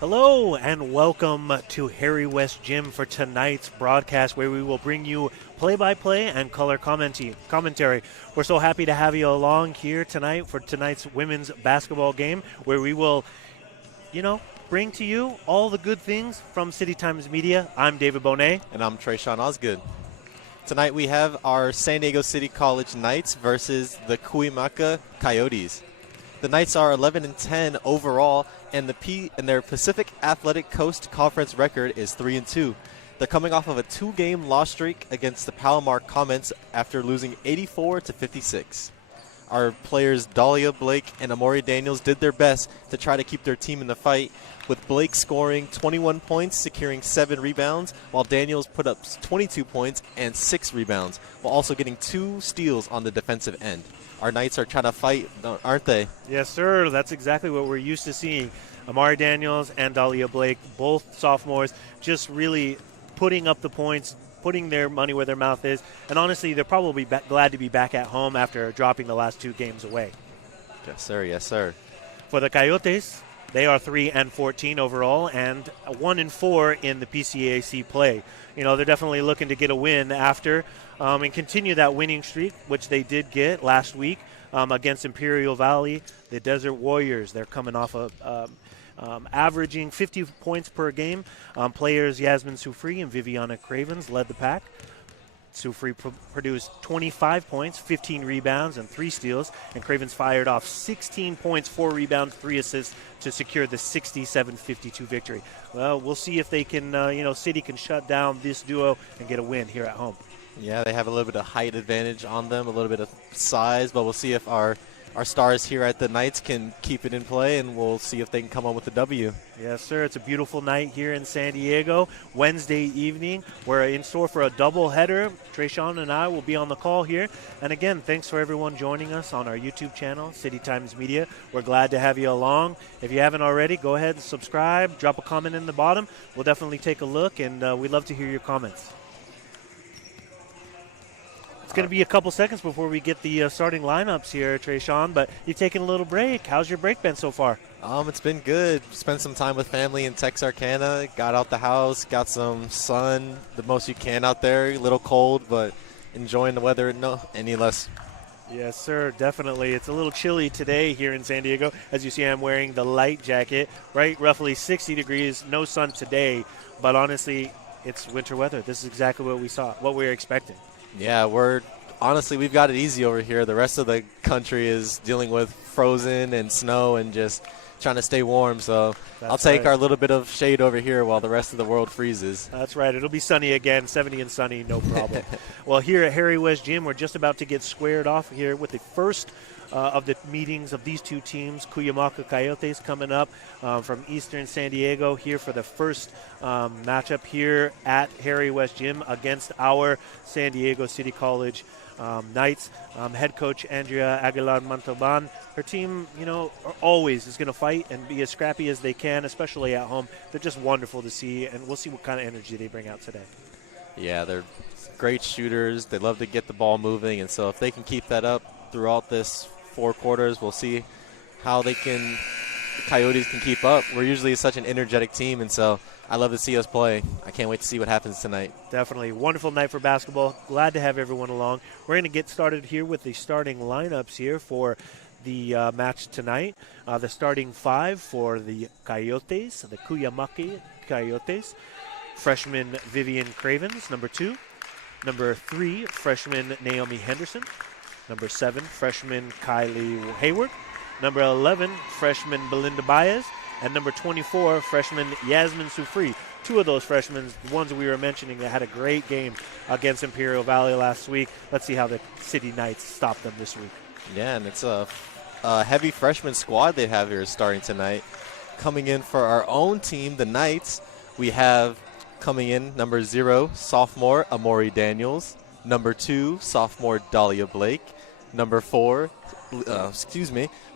Hello and welcome to Harry West Gym for tonight's broadcast where we will bring you play-by-play and color commentary. We're so happy to have you along here tonight for tonight's women's basketball game where we will, bring to you all the good things from City Times Media. I'm David Bohnet. And I'm Tresean Osgood. Tonight we have our San Diego City College Knights versus the Cuyamaca Coyotes. The Knights are 11-10 overall, and their Pacific Athletic Coast Conference record is 3-2. They're coming off of a 2-game loss streak against the Palomar Comets after losing 84-56. Our players Dahlia Blake and Amori Daniels did their best to try to keep their team in the fight, with Blake scoring 21 points, securing 7 rebounds, while Daniels put up 22 points and 6 rebounds, while also getting 2 steals on the defensive end. Our Knights are trying to fight, aren't they? Yes, sir. That's exactly what we're used to seeing. Amari Daniels and Dahlia Blake, both sophomores, just really putting up the points, putting their money where their mouth is. And honestly, they're probably glad to be back at home after dropping the last 2 games away. Yes, sir. Yes, sir. For the Coyotes, they are 3-14 overall and 1-4 in the PCAC play. They're definitely looking to get a win after and continue that winning streak, which they did get last week against Imperial Valley. The Desert Warriors, they're coming off of averaging 50 points per game. Players Yasmin Soufri and Viviana Cravens led the pack. Soufri produced 25 points, 15 rebounds, and 3 steals, and Cravens fired off 16 points, 4 rebounds, 3 assists to secure the 67-52 victory. Well, we'll see if they can, City can shut down this duo and get a win here at home. Yeah, they have a little bit of height advantage on them, a little bit of size, but we'll see if our stars here at the Knights can keep it in play, and we'll see if they can come on with the W. Yes, sir. It's a beautiful night here in San Diego. Wednesday evening, we're in store for a doubleheader. Tresean and I will be on the call here. And again, thanks for everyone joining us on our YouTube channel, City Times Media. We're glad to have you along. If you haven't already, go ahead and subscribe. Drop a comment in the bottom. We'll definitely take a look, and we'd love to hear your comments. It's going to be a couple seconds before we get the starting lineups here, Tresean, but you've taken a little break. How's your break been so far? It's been good. Spent some time with family in Texarkana. Got out the house, got some sun, the most you can out there. A little cold, but enjoying the weather any less. Yes, sir, definitely. It's a little chilly today here in San Diego. As you see, I'm wearing the light jacket, right? Roughly 60 degrees, no sun today, but honestly, it's winter weather. This is exactly what we were expecting. Yeah, we've got it easy over here. The rest of the country is dealing with frozen and snow and just trying to stay warm. So I'll take our little bit of shade over here while the rest of the world freezes. That's right. It'll be sunny again, 70 and sunny, no problem. Well, here at Harry West Gym, we're just about to get squared off here with the first of the meetings of these two teams. Cuyamaca Coyotes coming up from Eastern San Diego here for the first matchup here at Harry West Gym against our San Diego City College Knights. Head coach Andrea Aguilar Montalban, her team, always is going to fight and be as scrappy as they can, especially at home. They're just wonderful to see, and we'll see what kind of energy they bring out today. Yeah, they're great shooters. They love to get the ball moving, and so if they can keep that up throughout this 4 quarters, we'll see how the Coyotes can keep up. We're usually such an energetic team, and so I love to see us play. I can't wait to see what happens tonight. Definitely. Wonderful night for basketball. Glad to have everyone along. We're going to get started here with the starting lineups here for the match tonight. The starting 5 for the Coyotes, the Cuyamaca Coyotes. Freshman Vivian Cravens, number 2. Number 3, freshman Naomi Henderson. Number 7, freshman Kylie Hayward. Number 11, freshman Belinda Baez. And number 24, freshman Yasmin Soufri. 2 of those freshmen, the ones we were mentioning, that had a great game against Imperial Valley last week. Let's see how the City Knights stop them this week. Yeah, and it's a heavy freshman squad they have here starting tonight. Coming in for our own team, the Knights, we have coming in number 0, sophomore Amori Daniels. Number 2, sophomore Dahlia Blake. Number 4,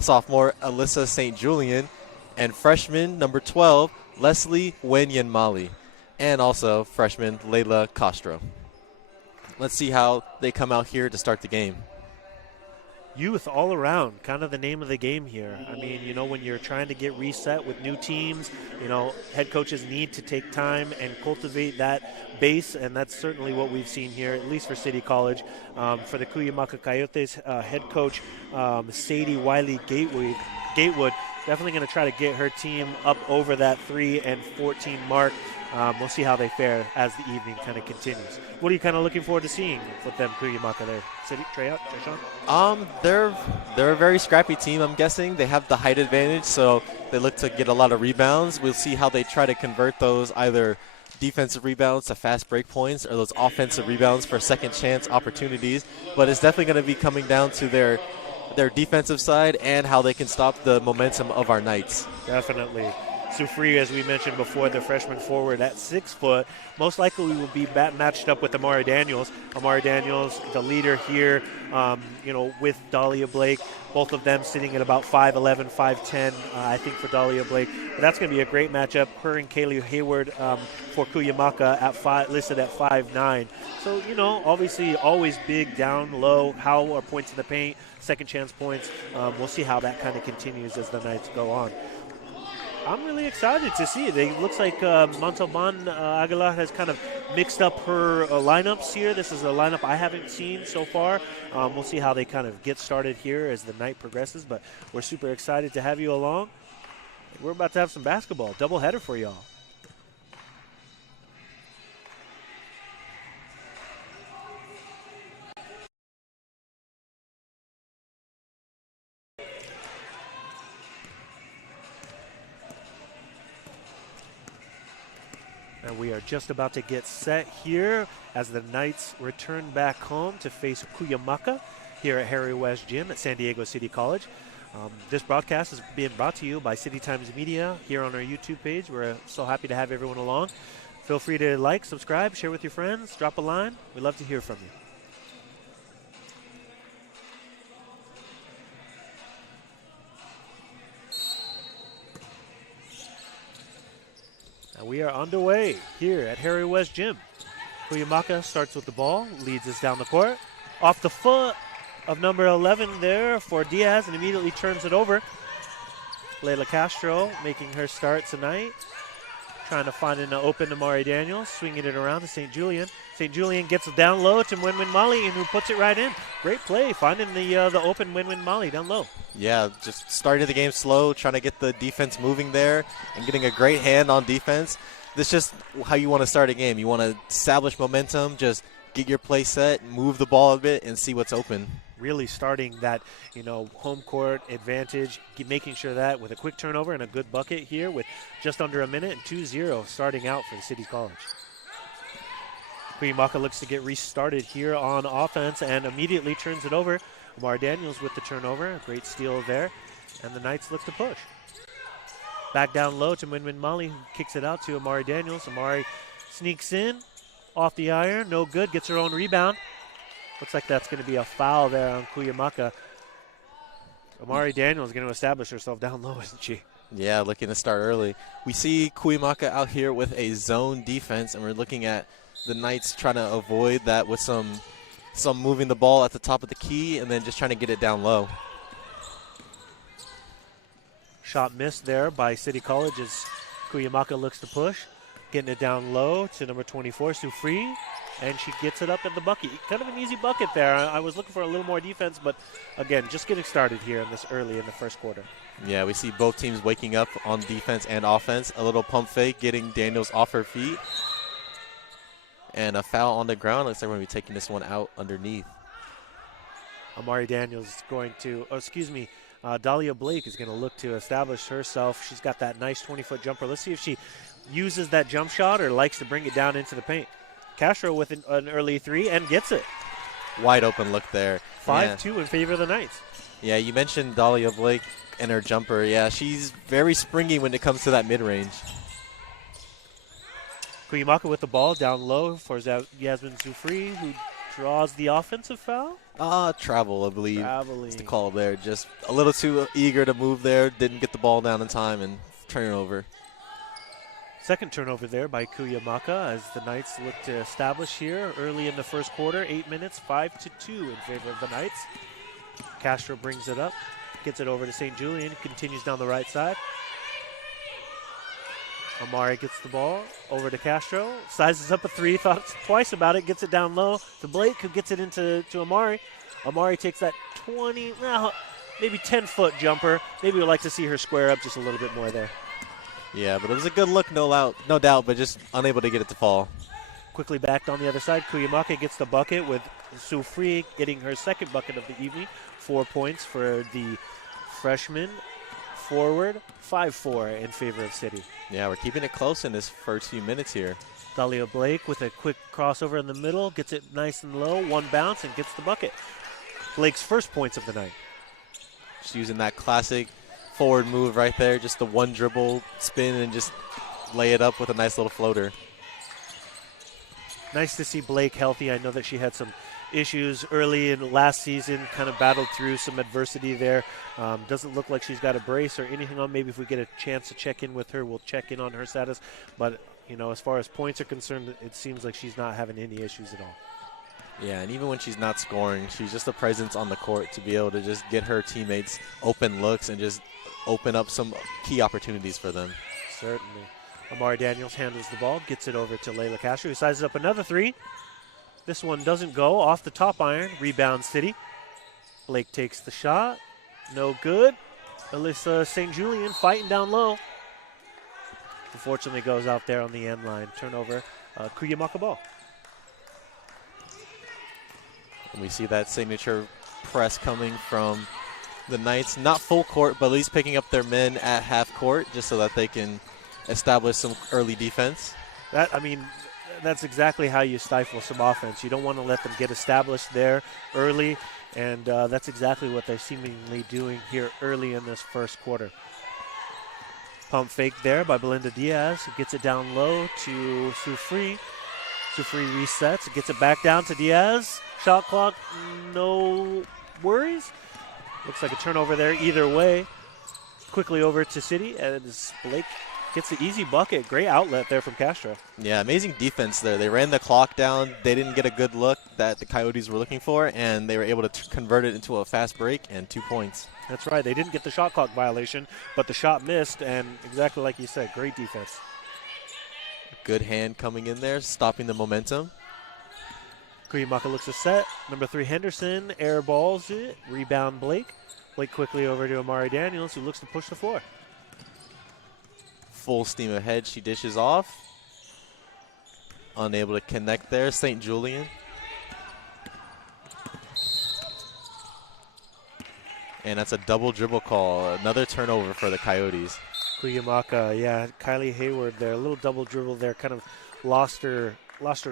sophomore Alyssa St. Julian. And freshman number 12, Leslie Wenyan-Mali. And also freshman Layla Castro. Let's see how they come out here to start the game. youth all around, kind of the name of the game here. I mean, you know, when you're trying to get reset with new teams, you know, head coaches need to take time and cultivate that base, and that's certainly what we've seen here, at least for City College. For the Cuyamaca Coyotes, head coach Sadie Wiley Gatewood, definitely going to try to get her team up over that 3-14 mark. We'll see how they fare as the evening kind of continues. What are you kind of looking forward to seeing with them, Cuyamaca there? Tresean? They're a very scrappy team, I'm guessing. They have the height advantage, so they look to get a lot of rebounds. We'll see how they try to convert those either defensive rebounds to fast break points or those offensive rebounds for second chance opportunities. But it's definitely going to be coming down to their defensive side and how they can stop the momentum of our Knights. Definitely. Soufri, as we mentioned before, the freshman forward at 6 foot, most likely will be matched up with Amari Daniels. Amari Daniels, the leader here, with Dahlia Blake, both of them sitting at about 5'11", 5'10", I think, for Dahlia Blake. But that's going to be a great matchup. Her and Kaylee Hayward for Cuyamaca listed at 5'9". So, you know, obviously always big, down, low. How are points in the paint, second chance points? We'll see how that kind of continues as the nights go on. I'm really excited to see it. It looks like Montalban Aguilar has kind of mixed up her lineups here. This is a lineup I haven't seen so far. We'll see how they kind of get started here as the night progresses, but we're super excited to have you along. We're about to have some basketball, doubleheader for y'all. And we are just about to get set here as the Knights return back home to face Cuyamaca here at Harry West Gym at San Diego City College. This broadcast is being brought to you by City Times Media here on our YouTube page. We're so happy to have everyone along. Feel free to like, subscribe, share with your friends, drop a line. We'd love to hear from you. And we are underway here at Harry West Gym. Cuyamaca starts with the ball, leads us down the court. Off the foot of number 11 there for Diaz, and immediately turns it over. Layla Castro making her start tonight. Trying to find an open Amari Daniels, swinging it around to St. Julian. St. Julian gets it down low to Win Molly, and who puts it right in. Great play, finding the open Win Molly down low. Yeah, just starting the game slow, trying to get the defense moving there, and getting a great hand on defense. This is just how you want to start a game. You want to establish momentum, just get your play set, move the ball a bit, and see what's open. Really starting that, home court advantage, making sure that with a quick turnover and a good bucket here with just under a minute and 2-0 starting out for the City College. Cuyamaca looks to get restarted here on offense and immediately turns it over. Amar Daniels with the turnover, a great steal there, and the Knights look to push. Back down low to Win Molly, who kicks it out to Amari Daniels. Amari sneaks in, off the iron, no good, gets her own rebound. Looks like that's going to be a foul there on Cuyamaca. Amari Daniels is going to establish herself down low, isn't she? Yeah, looking to start early. We see Cuyamaca out here with a zone defense, and we're looking at the Knights trying to avoid that with some moving the ball at the top of the key and then just trying to get it down low. Shot missed there by City College as Cuyamaca looks to push. Getting it down low to number 24, Soufri, and she gets it up in the bucket. Kind of an easy bucket there. I was looking for a little more defense, but again, just getting started here in this early in the first quarter. Yeah, we see both teams waking up on defense and offense. A little pump fake, getting Daniels off her feet. And a foul on the ground. Looks like we're going to be taking this one out underneath. Amari Daniels is going to, Dahlia Blake is going to look to establish herself. She's got that nice 20-foot jumper. Let's see if she uses that jump shot or likes to bring it down into the paint. Castro with an early three and gets it. Wide open look there. 5-2 in favor of the Knights. Yeah, you mentioned Dahlia Blake and her jumper. Yeah, she's very springy when it comes to that mid-range. Cuyamaca with the ball down low for Yasmin Soufri, who draws the offensive foul. Travel, I believe. Traveling. It's the call there. Just a little too eager to move there. Didn't get the ball down in time and turn it over. Second turnover there by Cuyamaca as the Knights look to establish here early in the first quarter. 8 minutes, 5-2 in favor of the Knights. Castro brings it up, gets it over to St. Julian, continues down the right side. Amari gets the ball over to Castro, sizes up a three, thought twice about it, gets it down low to Blake, who gets it into Amari. Amari takes that 20, well, maybe 10-foot jumper. Maybe we'd like to see her square up just a little bit more there. Yeah, but it was a good look, no doubt, but just unable to get it to fall. Quickly backed on the other side. Cuyamaca gets the bucket with Soufri getting her second bucket of the evening. 4 points for the freshman forward. 5-4 in favor of City. Yeah, we're keeping it close in this first few minutes here. Dahlia Blake with a quick crossover in the middle. Gets it nice and low. One bounce and gets the bucket. Blake's first points of the night. Just using that classic forward move right there. Just the one dribble, spin, and just lay it up with a nice little floater. Nice to see Blake healthy. I know that she had some issues early in last season, kind of battled through some adversity there. Doesn't look like she's got a brace or anything on. Maybe if we get a chance to check in with her, we'll check in on her status. But, you know, as far as points are concerned, it seems like she's not having any issues at all. Yeah, and even when she's not scoring, she's just a presence on the court to be able to just get her teammates open looks and just open up some key opportunities for them. Certainly. Amari Daniels handles the ball, gets it over to Layla Castro, who sizes up another three. This one doesn't go off the top iron. Rebound City. Blake takes the shot. No good. Alyssa St. Julian fighting down low. Unfortunately goes out there on the end line. Turnover. Cuyamaca ball. And we see that signature press coming from the Knights. Not full court, but at least picking up their men at half court just so that they can establish some early defense. That's exactly how you stifle some offense. You don't want to let them get established there early, and that's exactly what they're seemingly doing here early in this first quarter. Pump fake there by Belinda Diaz, who gets it down low to Soufri. Soufri resets, gets it back down to Diaz. Shot clock, no worries. Looks like a turnover there either way. Quickly over to City as Blake gets the easy bucket. Great outlet there from Castro. Yeah, amazing defense there. They ran the clock down. They didn't get a good look that the Coyotes were looking for, and they were able to convert it into a fast break and 2 points. That's right. They didn't get the shot clock violation, but the shot missed, and exactly like you said, great defense. Good hand coming in there, stopping the momentum. Cuyamaca looks to set. Number 3, Henderson air balls it. Rebound Blake. Blake quickly over to Amari Daniels, who looks to push the floor. Full steam ahead. She dishes off. Unable to connect there. St. Julian. And that's a double dribble call. Another turnover for the Coyotes. Cuyamaca, yeah. Kylie Hayward there. A little double dribble there. Kind of lost her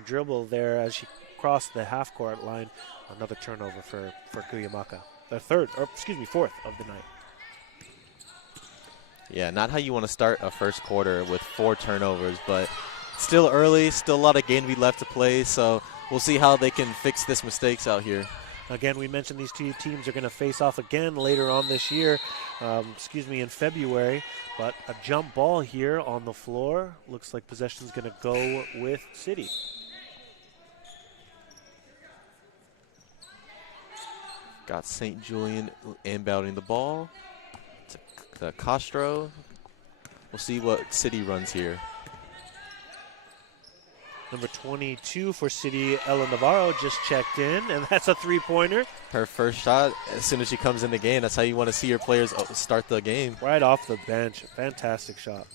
dribble there as she crossed the half-court line. Another turnover for Cuyamaca. The fourth of the night. Yeah, not how you want to start a first quarter with 4 turnovers, but still early, still a lot of game to be left to play, so we'll see how they can fix this mistakes out here. Again, we mentioned these two teams are going to face off again later on this year, in February, but a jump ball here on the floor. Looks like possession's going to go with City. Got St. Julian inbounding the ball to Castro. We'll see what City runs here. Number 22 for City, Ella Navarro, just checked in, and that's a three-pointer. Her first shot, as soon as she comes in the game, that's how you want to see your players start the game. Right off the bench. Fantastic shot.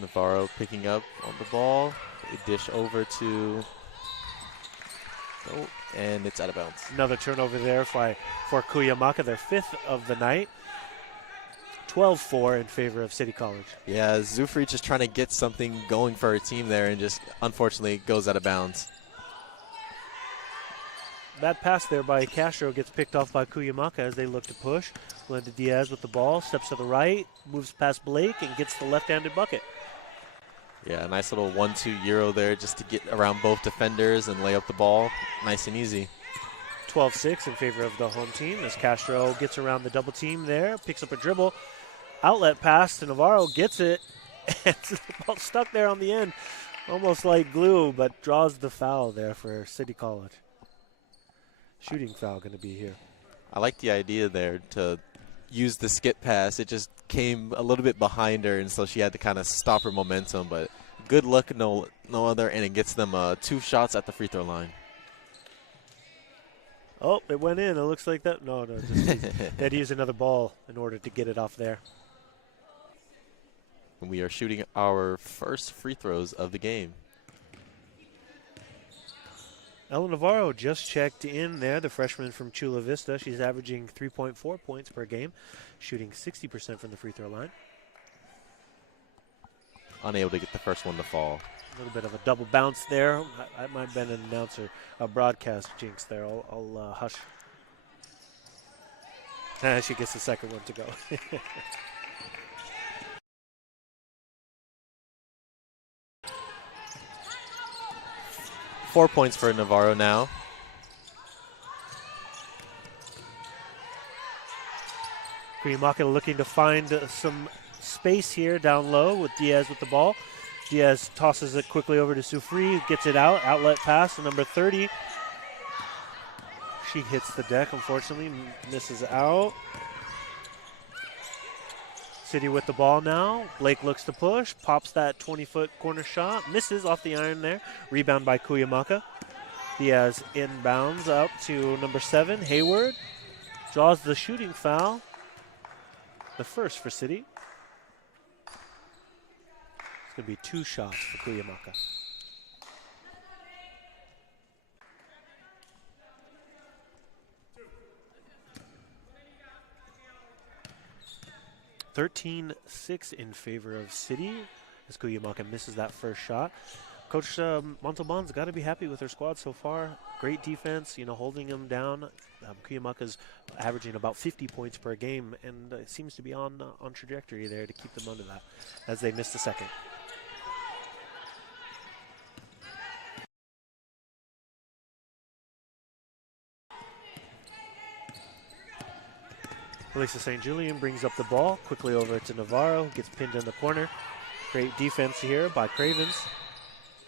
Navarro picking up on the ball. A dish over to... Oh, and it's out of bounds. Another turnover there for Cuyamaca, their 5th of the night. 12-4 in favor of City College. Yeah, Zufri just trying to get something going for her team there and just unfortunately goes out of bounds. Bad pass there by Castro gets picked off by Cuyamaca as they look to push. Belinda Diaz with the ball, steps to the right, moves past Blake and gets the left-handed bucket. Yeah, a nice little 1-2 Euro there just to get around both defenders and lay up the ball. Nice and easy. 12-6 in favor of the home team as Castro gets around the double team there, picks up a dribble. Outlet pass to Navarro, gets it, and the ball stuck there on the end. Almost like glue, but draws the foul there for City College. shooting foul going to be here. I like the idea there to use the skip pass. It just came a little bit behind her, and so she had to kind of stop her momentum. But good luck, no other, and it gets them 2 shots at the free throw line. Oh, it went in. It looks like that. No, just they had to use another ball in order to get it off there. And we are shooting our first free throws of the game. Ella Navarro just checked in there, the freshman from Chula Vista. She's averaging 3.4 points per game, shooting 60% from the free throw line. Unable to get the first one to fall. A little bit of a double bounce there. I might have been an announcer, a broadcast jinx there. I'll hush. She gets the second one to go. 4 points for Navarro now. Cuyamaca looking to find some space here down low with Diaz with the ball. Diaz tosses it quickly over to Soufri, gets it out. Outlet pass to number 30. She hits the deck, unfortunately, misses out. City with the ball now. Blake looks to push, pops that 20-foot corner shot, misses off the iron there. Rebound by Cuyamaca. Diaz inbounds up to number 7, Hayward. Draws the shooting foul. The first for City. It's going to be 2 shots for Cuyamaca. (13-6) in favor of City as Cuyamaca misses that first shot. Coach Montalban's got to be happy with her squad so far. Great defense, holding them down. Cuyamaca's averaging about 50 points per game, and it seems to be on trajectory there to keep them under that as they miss the second. Elisa St. Julian brings up the ball quickly over to Navarro, gets pinned in the corner. Great defense here by Cravens.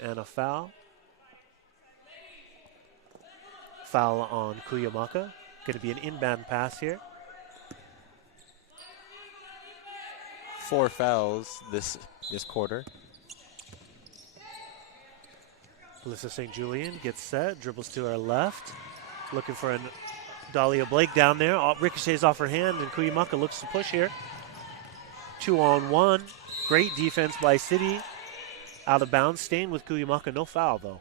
And a foul. Foul on Cuyamaca. Going to be an inbound pass here. 4 fouls this quarter. Alyssa St. Julian gets set, dribbles to her left. Looking for an Dahlia Blake down there. Ricochets off her hand, and Cuyamaca looks to push here. 2-on-1. Great defense by City. Out of bounds, staying with Cuyamaca. No foul, though.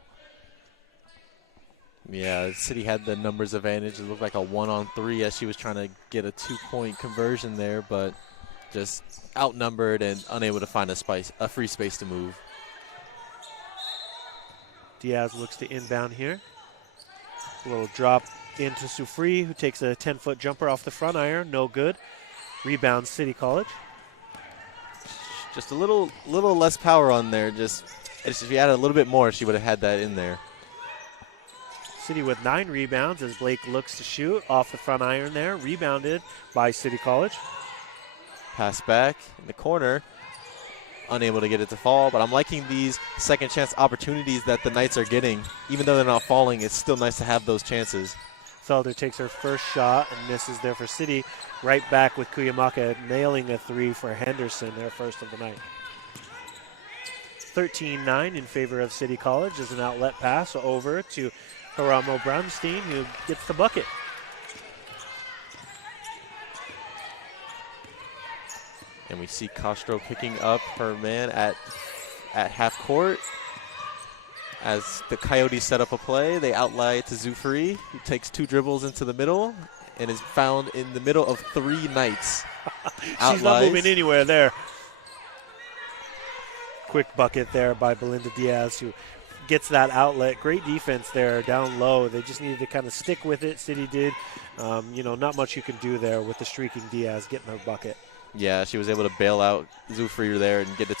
Yeah, City had the numbers advantage. It looked like a 1-on-3 as she was trying to get a 2-point conversion there, but just outnumbered and unable to find a free space to move. Diaz looks to inbound here. A little drop into Soufri, who takes a 10-foot jumper off the front iron. No good. Rebound, City College. Just a little less power on there. Just if she added a little bit more, she would have had that in there. City with 9 rebounds as Blake looks to shoot off the front iron there. Rebounded by City College. Pass back in the corner. Unable to get it to fall, but I'm liking these second chance opportunities that the Knights are getting. Even though they're not falling, it's still nice to have those chances. Felder takes her first shot and misses there for City. Right back with Cuyamaca nailing a 3 for Henderson, their first of the night. 13-9 in favor of City College as an outlet pass over to Haramo Bramstein, who gets the bucket. And we see Castro picking up her man at half court. As the Coyotes set up a play, they outlie to Soufri, who takes 2 dribbles into the middle and is found in the middle of 3 Knights. She's not moving anywhere there. Quick bucket there by Belinda Diaz, who gets that outlet. Great defense there down low. They just needed to kind of stick with it. City did. Not much you can do there with the streaking Diaz getting her bucket. Yeah, she was able to bail out Soufri there and get the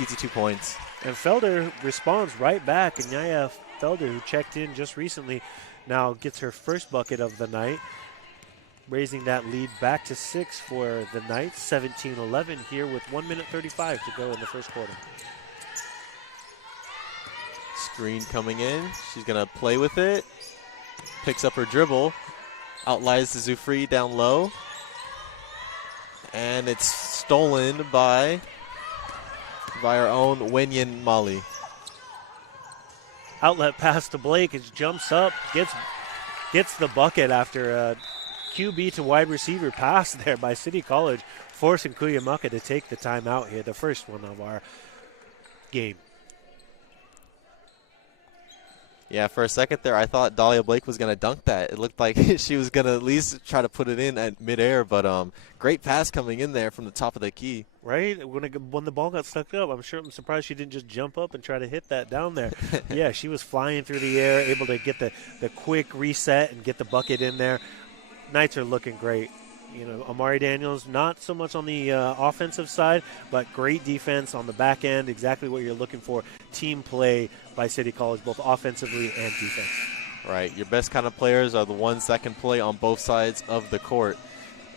easy 2 points. And Felder responds right back. And Yaya Felder, who checked in just recently, now gets her first bucket of the night, raising that lead back to 6 for the Knights. 17-11 here with 1:35 to go in the first quarter. Screen coming in. She's going to play with it. picks up her dribble, outlies the Zufri down low, and it's stolen by our own Wenyan Mali. Outlet pass to Blake. It jumps up, gets the bucket after a QB to wide receiver pass there by City College, forcing Cuyamaca to take the timeout here, the first one of our game. Yeah, for a second there, I thought Dahlia Blake was going to dunk that. It looked like she was going to at least try to put it in at midair, but great pass coming in there from the top of the key. Right? When the ball got stuck up, I'm surprised she didn't just jump up and try to hit that down there. Yeah, she was flying through the air, able to get the quick reset and get the bucket in there. Knights are looking great. You know, Amari Daniels, not so much on the offensive side, but great defense on the back end, exactly what you're looking for. Team play by City College, both offensively and defense. Right. Your best kind of players are the ones that can play on both sides of the court.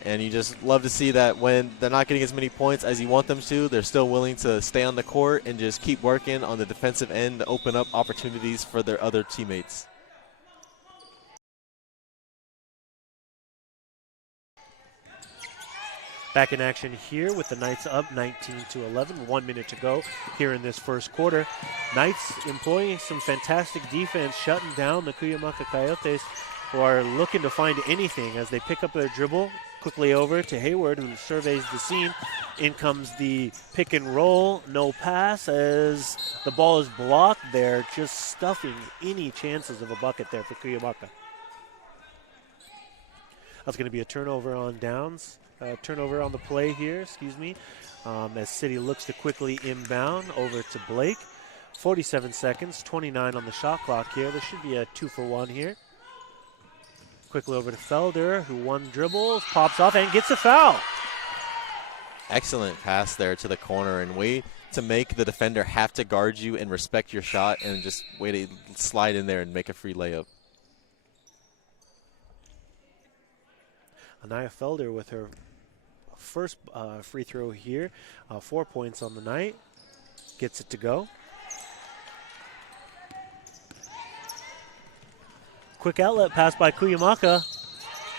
And you just love to see that when they're not getting as many points as you want them to, they're still willing to stay on the court and just keep working on the defensive end to open up opportunities for their other teammates. Back in action here with the Knights up 19-11, 1 minute to go here in this first quarter. Knights employing some fantastic defense, shutting down the Cuyamaca Coyotes, who are looking to find anything as they pick up their dribble quickly over to Hayward, who surveys the scene. In comes the pick and roll, no pass as the ball is blocked there, just stuffing any chances of a bucket there for Cuyamaca. That's going to be a turnover on downs. Turnover on the play here, as City looks to quickly inbound over to Blake. 47 seconds, 29 on the shot clock here. There should be a 2-for-1 here. Quickly over to Felder, who one dribbles, pops off, and gets a foul. Excellent pass there to the corner, and way to make the defender have to guard you and respect your shot, and just way to slide in there and make a free layup. Anaya Felder with her first free throw here. 4 points on the night. Gets it to go. Quick outlet pass by Cuyamaca.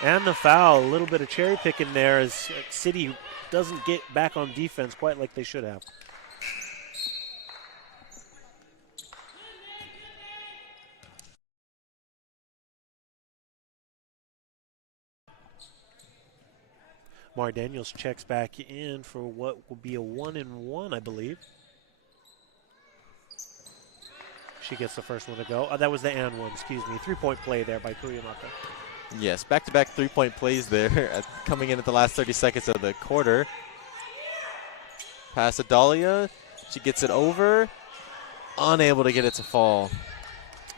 And the foul. A little bit of cherry picking there as City doesn't get back on defense quite like they should have. Mar Daniels checks back in for what will be a 1-and-1, I believe. She gets the first one to go. That was the and one, 3-point play there by Cuyamaca. Yes, back-to-back three-point plays there coming in at the last 30 seconds of the quarter. Pass to Dahlia. She gets it over. Unable to get it to fall.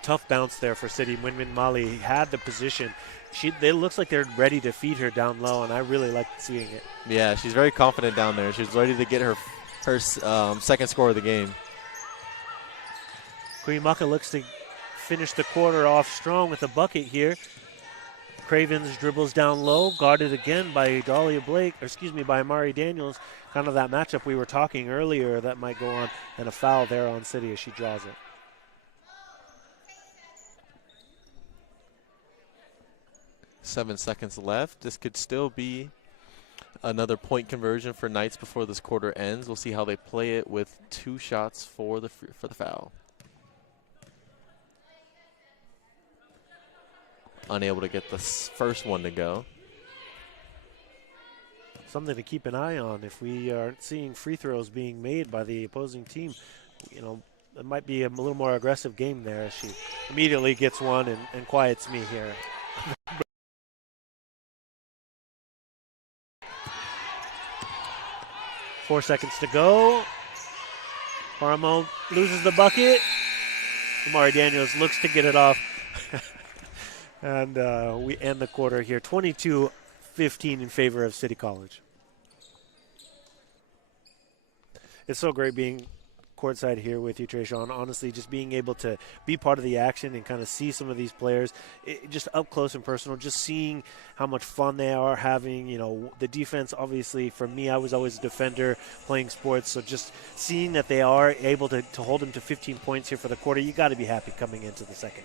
Tough bounce there for City. Winmin Mali had the position. It looks like they're ready to feed her down low, and I really like seeing it. Yeah, she's very confident down there. She's ready to get her second score of the game. Cuyamaca looks to finish the quarter off strong with a bucket here. Cravens dribbles down low, guarded again by by Amari Daniels. Kind of that matchup we were talking earlier that might go on, and a foul there on City as she draws it. Seven seconds left. This could still be another point conversion for Knights before this quarter ends. We'll see how they play it with 2 shots for the foul. Unable to get the first one to go. Something to keep an eye on if we aren't seeing free throws being made by the opposing team. You know, it might be a little more aggressive game there as she immediately gets one and quiets me here. 4 seconds to go. Paramo loses the bucket. Amari Daniels looks to get it off. And we end the quarter here 22-15 in favor of City College. It's so great being courtside here with you, Tresean. Honestly, just being able to be part of the action and kind of see some of these players just up close and personal, just seeing how much fun they are having. You know, the defense, obviously, for me, I was always a defender playing sports, so just seeing that they are able to hold them to 15 points here for the quarter, you got to be happy coming into the second.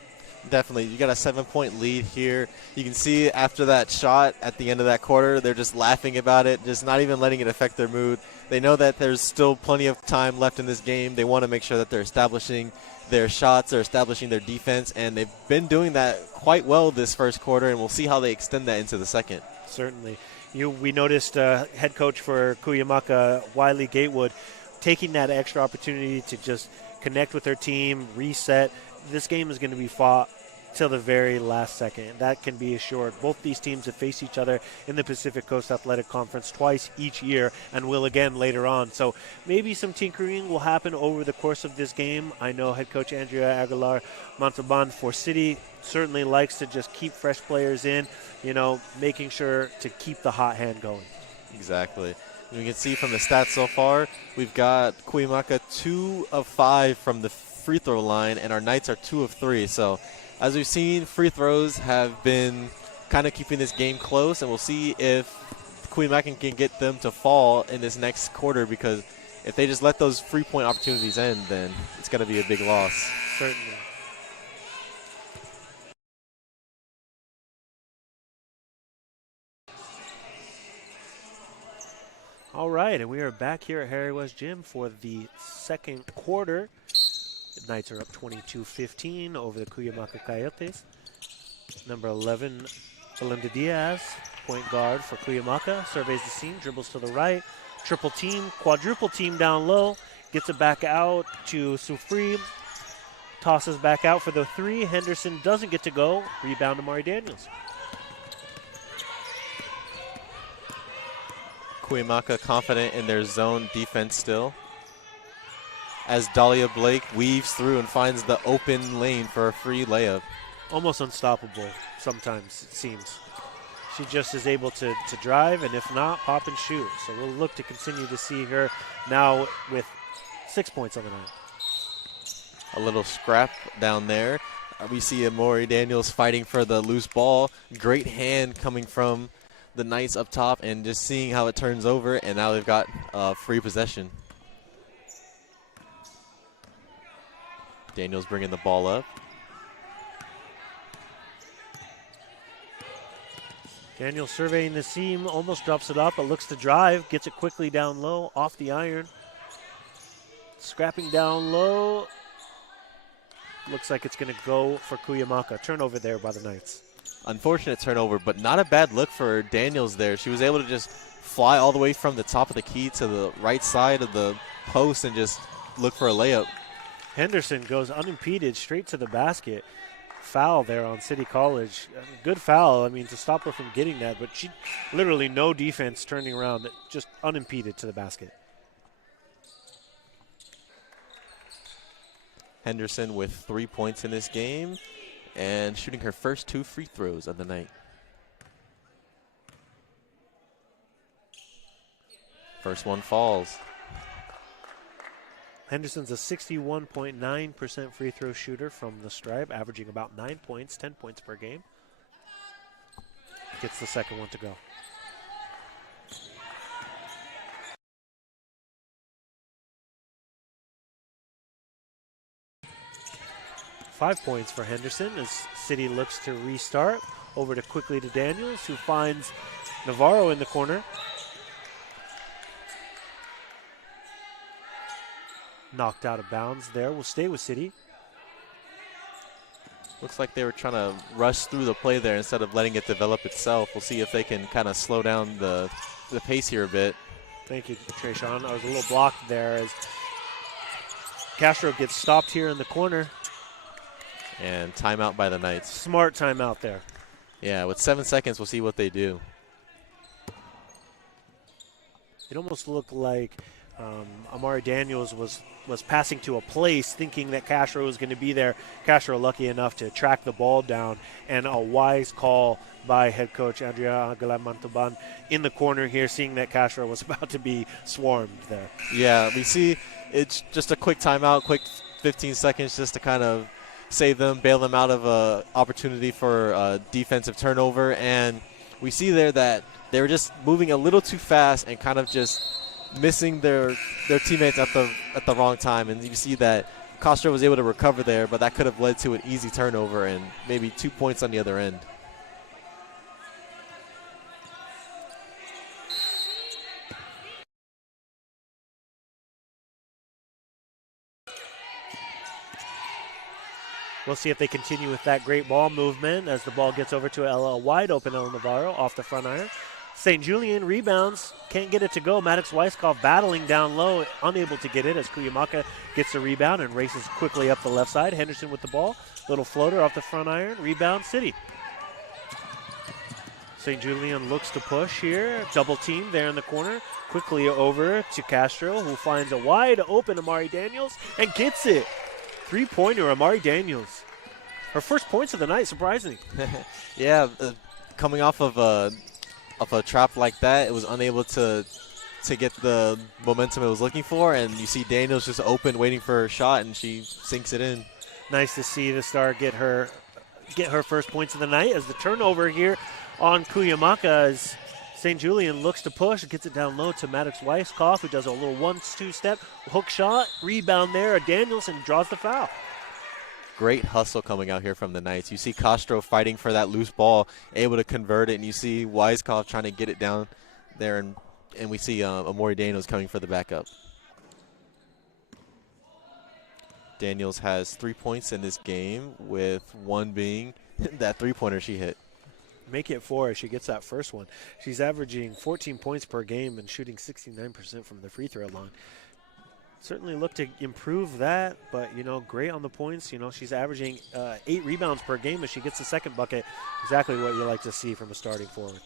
Definitely. You got a 7-point lead here. You can see after that shot at the end of that quarter, they're just laughing about it, just not even letting it affect their mood. They know that there's still plenty of time left in this game. They want to make sure that they're establishing their shots, they're establishing their defense, and they've been doing that quite well this first quarter, and we'll see how they extend that into the second. Certainly. We noticed head coach for Cuyamaca, Wiley Gatewood, taking that extra opportunity to just connect with their team, reset. This game is going to be fought till the very last second. That can be assured. Both these teams have faced each other in the Pacific Coast Athletic Conference twice each year and will again later on. So maybe some tinkering will happen over the course of this game. I know head coach Andrea Aguilar Montalban for City certainly likes to just keep fresh players in, making sure to keep the hot hand going. Exactly. You can see from the stats so far, we've got Cuyamaca 2 of 5 from the free throw line, and our Knights are 2 of 3. So as we've seen, free throws have been kind of keeping this game close, and we'll see if Cuyamaca can get them to fall in this next quarter, because if they just let those free-point opportunities end, then it's going to be a big loss. Certainly. All right, and we are back here at Harry West Gym for the second quarter. The Knights are up 22-15 over the Cuyamaca Coyotes. Number 11, Belinda Diaz, point guard for Cuyamaca, surveys the seam, dribbles to the right, triple team, quadruple team down low, gets it back out to Soufri, tosses back out for the three. Henderson doesn't get to go. Rebound to Mari Daniels. Cuyamaca confident in their zone defense still, as Dahlia Blake weaves through and finds the open lane for a free layup. Almost unstoppable sometimes, it seems. She just is able to drive, and if not, pop and shoot. So we'll look to continue to see her now with 6 points on the night. A little scrap down there. We see Amori Daniels fighting for the loose ball. Great hand coming from the Knights up top, and just seeing how it turns over, and now they've got free possession. Daniels bringing the ball up. Daniels surveying the seam, almost drops it up, but looks to drive, gets it quickly down low, off the iron. Scrapping down low. Looks like it's going to go for Cuyamaca. Turnover there by the Knights. Unfortunate turnover, but not a bad look for Daniels there. She was able to just fly all the way from the top of the key to the right side of the post and just look for a layup. Henderson goes unimpeded straight to the basket. Foul there on City College. Good foul, to stop her from getting that, but she literally no defense turning around, just unimpeded to the basket. Henderson with 3 points in this game and shooting her first 2 free throws of the night. First one falls. Henderson's a 61.9% free throw shooter from the stripe, averaging about 9 points, 10 points per game. Gets the second one to go. Five points for Henderson as City looks to restart. Over to quickly to Daniels, who finds Navarro in the corner. Knocked out of bounds there. Will stay with City. Looks like they were trying to rush through the play there instead of letting it develop itself. We'll see if they can kind of slow down the pace here a bit. Thank you, Tresean. I was a little blocked there as Castro gets stopped here in the corner. And timeout by the Knights. Smart timeout there. Yeah, with 7 seconds, we'll see what they do. It almost looked like Amari Daniels was passing to a place thinking that Castro was going to be there. Castro lucky enough to track the ball down, and a wise call by head coach Andrea Aguilar Montalban in the corner here, seeing that Castro was about to be swarmed there. Yeah, we see it's just a quick timeout, quick 15 seconds just to kind of save them, bail them out of a opportunity for a defensive turnover. And we see there that they were just moving a little too fast and kind of just missing their teammates at the wrong time. And you see that Castro was able to recover there, but that could have led to an easy turnover and maybe 2 points on the other end. We'll see if they continue with that great ball movement as the ball gets over to a wide open El Navarro off the front iron. St. Julian rebounds, can't get it to go. Maddox Weisskopf battling down low, unable to get it as Cuyamaca gets the rebound and races quickly up the left side. Henderson with the ball, little floater off the front iron, rebound City. St. Julian looks to push here, double team there in the corner. Quickly over to Castro, who finds a wide open Amari Daniels and gets it. Three-pointer, Amari Daniels. Her first points of the night, surprising. Yeah, coming off of a trap like that, it was unable to get the momentum it was looking for, and you see Daniels just open, waiting for her shot, and she sinks it in. Nice to see the star get her first points of the night as the turnover here on Cuyamaca as St. Julian looks to push, gets it down low to Maddox Weisskopf, who does a little 1-2 step, hook shot, rebound there, Daniels, and draws the foul. Great hustle coming out here from the Knights. You see Castro fighting for that loose ball, able to convert it, and you see Weisskopf trying to get it down there, and we see Amari Daniels coming for the backup. Daniels has 3 points in this game, with one being that three-pointer she hit. Make it 4 as she gets that first one. She's averaging 14 points per game and shooting 69% from the free throw line. Certainly look to improve that, but, great on the points. She's averaging 8 rebounds per game as she gets the second bucket. Exactly what you like to see from a starting forward.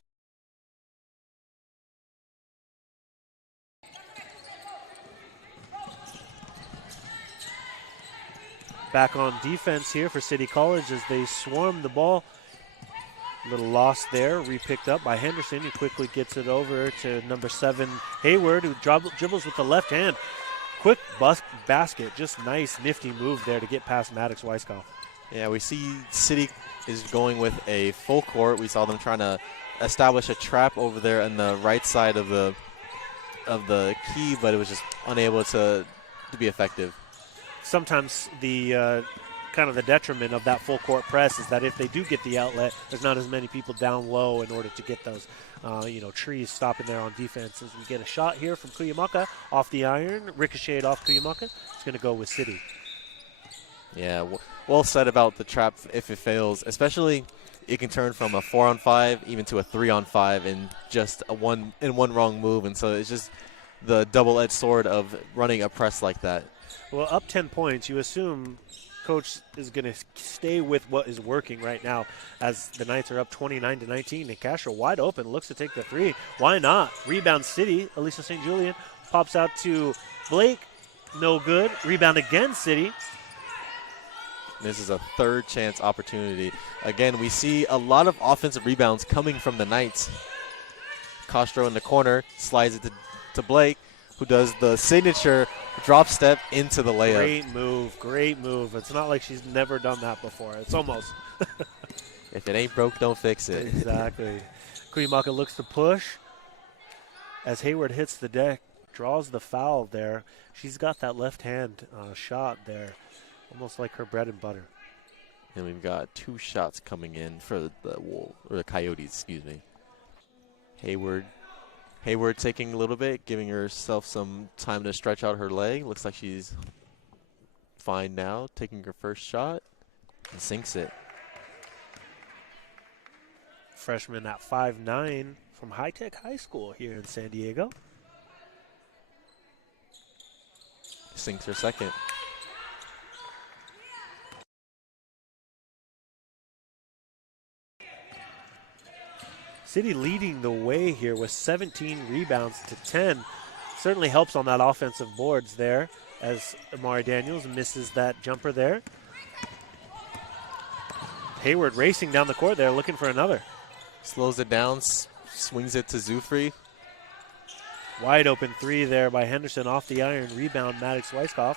Back on defense here for City College as they swarm the ball. Little loss there, re-picked up by Henderson, who quickly gets it over to number 7, Hayward, who dribbles with the left hand. Quick basket, just nice, nifty move there to get past Maddox Weisskopf. Yeah, we see City is going with a full court. We saw them trying to establish a trap over there on the right side of the key, but it was just unable to be effective. Sometimes the kind of the detriment of that full court press is that if they do get the outlet, there's not as many people down low in order to get those, trees stopping there on defense. As we get a shot here from Cuyamaca off the iron, ricocheted off Cuyamaca. It's going to go with City. Yeah, well said about the trap if it fails, especially it can turn from a 4-on-5 even to a 3-on-5 in just one wrong move, and so it's just the double-edged sword of running a press like that. Well, up 10 points, you assume Coach is going to stay with what is working right now as the Knights are up 29-19. And Castro wide open, looks to take the three. Why not? Rebound City. Elisa St. Julian pops out to Blake. No good. Rebound again, City. This is a third chance opportunity. Again, we see a lot of offensive rebounds coming from the Knights. Castro in the corner slides it to Blake, who does the signature drop step into the layup. Great move. It's not like she's never done that before. It's almost. If it ain't broke, don't fix it. Exactly. Cuyamaca looks to push as Hayward hits the deck, draws the foul there. She's got that left hand shot there, almost like her bread and butter. And we've got 2 shots coming in for the Coyotes, excuse me. Hayward taking a little bit, giving herself some time to stretch out her leg. Looks like she's fine now, taking her first shot and sinks it. Freshman at 5'9" from High Tech High School here in San Diego. Sinks her second. City leading the way here with 17 rebounds to 10. Certainly helps on that offensive boards there as Amari Daniels misses that jumper there. Hayward racing down the court there, looking for another. Slows it down, swings it to Zufri. Wide open three there by Henderson off the iron. Rebound, Maddox Weisskopf.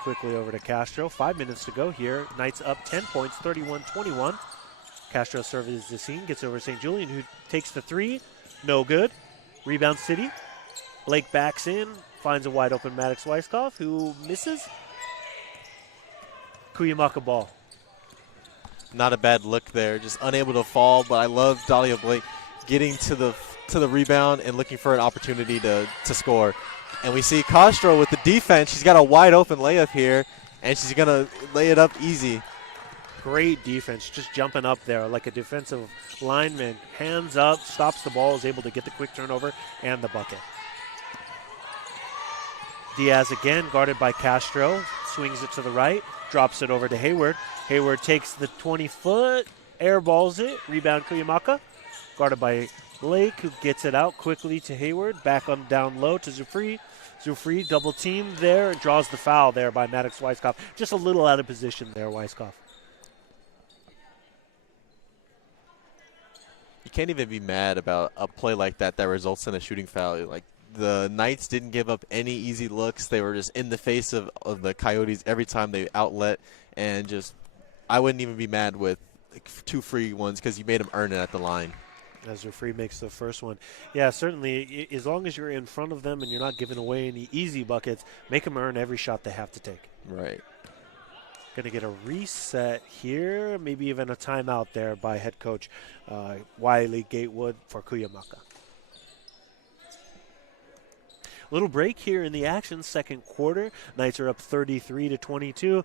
Quickly over to Castro. 5 minutes to go here. Knights up 10 points, 31-21. Castro serves the scene, gets over St. Julian, who takes the three. No good. Rebound City. Blake backs in, finds a wide open Maddox Weisskopf, who misses. Cuyamaca ball. Not a bad look there. Just unable to fall, but I love Dahlia Blake getting to the rebound and looking for an opportunity to score. And we see Castro with the defense. She's got a wide open layup here, and she's going to lay it up easy. Great defense, just jumping up there like a defensive lineman. Hands up, stops the ball, is able to get the quick turnover and the bucket. Diaz again, guarded by Castro, swings it to the right, drops it over to Hayward. Hayward takes the 20-foot, airballs it, rebound Cuyamaca, guarded by Blake, who gets it out quickly to Hayward, back on down low to Zufri. Zufri double teamed there and draws the foul there by Maddox Weiskopf. Just a little out of position there, Weiskopf. You can't even be mad about a play like that results in a shooting foul. Like, the Knights didn't give up any easy looks. They were just in the face of the Coyotes every time they outlet, and just I wouldn't even be mad with like 2 free ones because you made them earn it at the line. As Zufri makes the first one. Yeah, certainly, as long as you're in front of them and you're not giving away any easy buckets, make them earn every shot they have to take. Right. Going to get a reset here, maybe even a timeout there by head coach Wiley Gatewood for Cuyamaca. Little break here in the action, second quarter. Knights are up 33-22.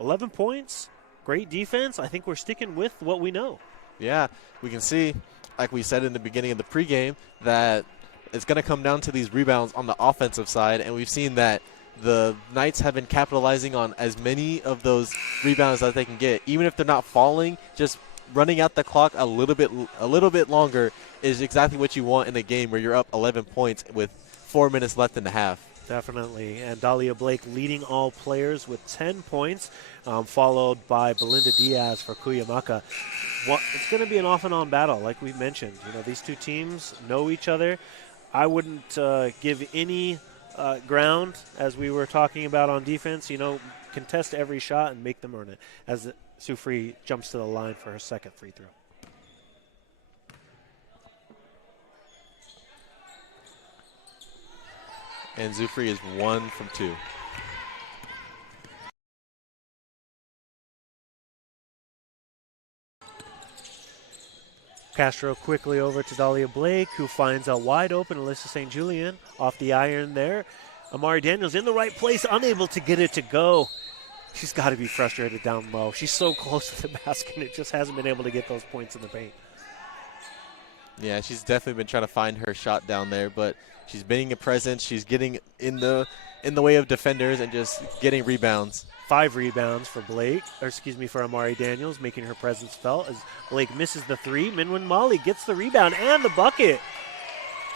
11 points, great defense. I think we're sticking with what we know. Yeah, we can see, like we said in the beginning of the pregame, that it's going to come down to these rebounds on the offensive side, and we've seen that the Knights have been capitalizing on as many of those rebounds as they can get. Even if they're not falling, just running out the clock a little bit longer is exactly what you want in a game where you're up 11 points with 4 minutes left in the half. Definitely. And Dahlia Blake leading all players with 10 points, followed by Belinda Diaz for Cuyamaca. Well, it's going to be an off and on battle, like we mentioned. You know, these two teams know each other. I wouldn't give any ground, as we were talking about on defense. You know, contest every shot and make them earn it, as Zufri jumps to the line for her second free throw. And Zufri is 1 from 2. Castro quickly over to Dahlia Blake, who finds a wide open Alyssa St. Julian off the iron there. Amari Daniels in the right place, unable to get it to go. She's got to be frustrated down low. She's so close to the basket, and it just hasn't been able to get those points in the paint. Yeah, she's definitely been trying to find her shot down there, but she's being a presence. She's getting in the way of defenders and just getting rebounds. 5 rebounds for for Amari Daniels, making her presence felt as Blake misses the 3. Minwin Molly gets the rebound and the bucket.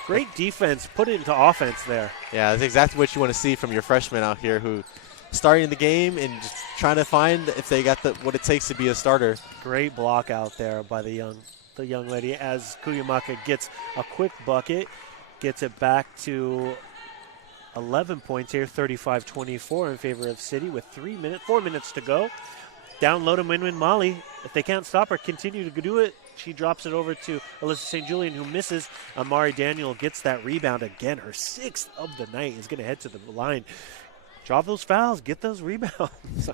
Great defense, put it into offense there. Yeah, that's exactly what you want to see from your freshmen out here who starting the game and just trying to find if they got what it takes to be a starter. Great block out there by the young lady as Cuyamaca gets a quick bucket, gets it back to 11 points here, 35-24 in favor of City with 4 minutes to go. Down low to Minwin Molly. If they can't stop her, continue to do it. She drops it over to Alyssa St. Julian, who misses. Amari Daniel gets that rebound again. Her 6th of the night is going to head to the line. Draw those fouls, get those rebounds.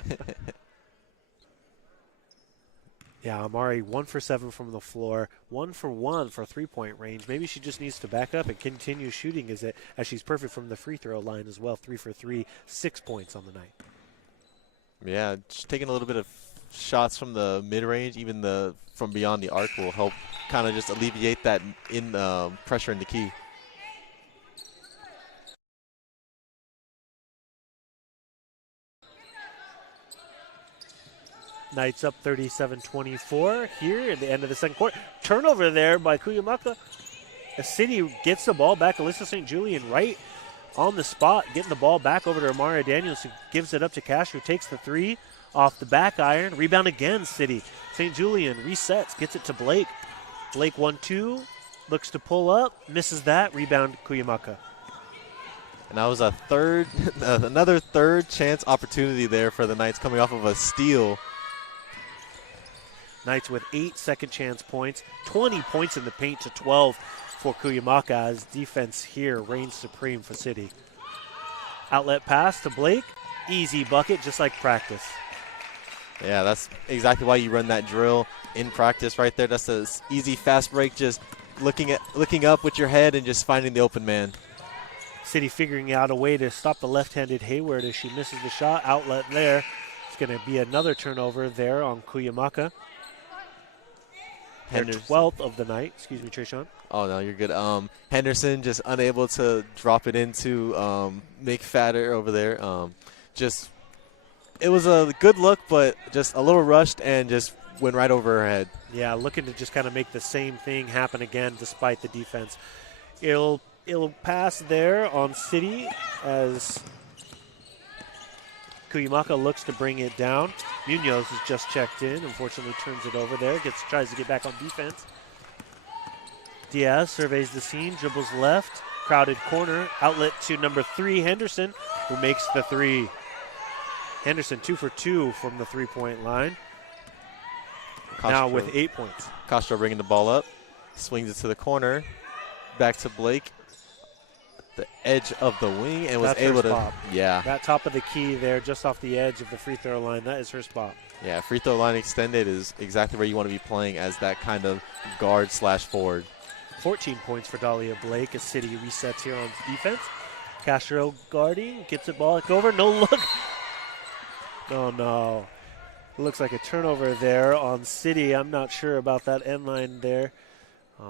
Yeah, Amari 1 for 7 from the floor, 1 for 1 for 3-point range. Maybe she just needs to back up and continue shooting as she's perfect from the free throw line as well. 3 for 3, 6 points on the night. Yeah, just taking a little bit of shots from the mid-range, even from beyond the arc will help kind of just alleviate that pressure in the key. Knights up 37-24 here at the end of the second quarter. Turnover there by Cuyamaca. The City gets the ball back. Alyssa St. Julian right on the spot, getting the ball back over to Amara Daniels, who gives it up to Cash, who takes the 3 off the back iron. Rebound again, City. St. Julian resets, gets it to Blake. Blake 1-2, looks to pull up, misses that. Rebound Cuyamaca. And that was another third chance opportunity there for the Knights coming off of a steal. Knights with 8 second chance points, 20 points in the paint to 12 for Cuyamaca as defense here reigns supreme for City. Outlet pass to Blake, easy bucket just like practice. Yeah, that's exactly why you run that drill in practice right there. That's an easy fast break, just looking up with your head and just finding the open man. City figuring out a way to stop the left-handed Hayward as she misses the shot. Outlet there. It's going to be another turnover there on Cuyamaca. Their 12th of the night. Excuse me, Tresean. Oh, no, you're good. Henderson just unable to drop it into Mick Fatter over there. It was a good look, but just a little rushed and just went right over her head. Yeah, looking to just kind of make the same thing happen again despite the defense. It'll pass there on City as Cuyamaca looks to bring it down. Munoz has just checked in. Unfortunately, turns it over there. Tries to get back on defense. Diaz surveys the scene, dribbles left, crowded corner, outlet to number 3, Henderson, who makes the three. Henderson 2 for 2 from the three-point line. Castro, now with 8 points. Castro bringing the ball up, swings it to the corner, back to Blake, the edge of the wing, and was able to. Spot. Yeah. That top of the key there, just off the edge of the free throw line, that is her spot. Yeah, free throw line extended is exactly where you want to be playing as that kind of guard/forward. 14 points for Dahlia Blake as City resets here on defense. Castro guarding, gets the ball over, no look. Oh, no. Looks like a turnover there on City. I'm not sure about that end line there.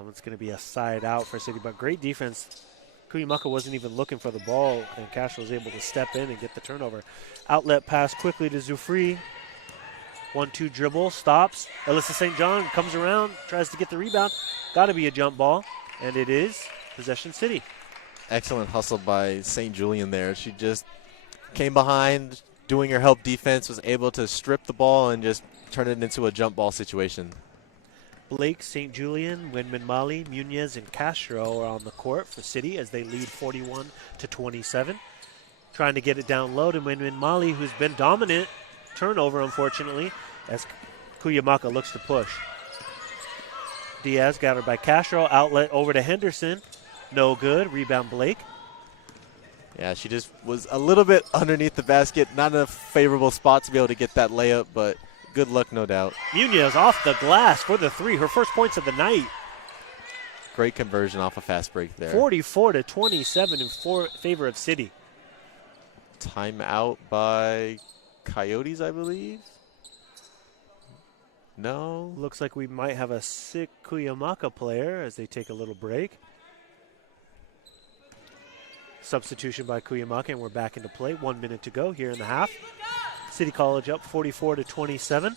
It's going to be a side out for City, but great defense. Cuyamaca wasn't even looking for the ball, and Castro was able to step in and get the turnover. Outlet pass quickly to Zufri. 1-2 dribble, stops. Alyssa St. John comes around, tries to get the rebound. Got to be a jump ball, and it is possession City. Excellent hustle by St. Julian there. She just came behind, doing her help defense, was able to strip the ball and just turn it into a jump ball situation. Blake, St. Julian, Winman Mali, Munoz, and Castro are on the court for City as they lead 41-27. Trying to get it down low to Winman Mali, who's been dominant. Turnover, unfortunately, as Cuyamaca looks to push. Diaz got her by Castro. Outlet over to Henderson. No good. Rebound Blake. Yeah, she just was a little bit underneath the basket. Not in a favorable spot to be able to get that layup, but good luck, no doubt. Munoz off the glass for the three. Her first points of the night. Great conversion off a fast break there. 44-27 in favor of City. Timeout by Coyotes, I believe. No. Looks like we might have a sick Cuyamaca player as they take a little break. Substitution by Cuyamaca, and we're back into play. 1 minute to go here in the half. City College up 44-27.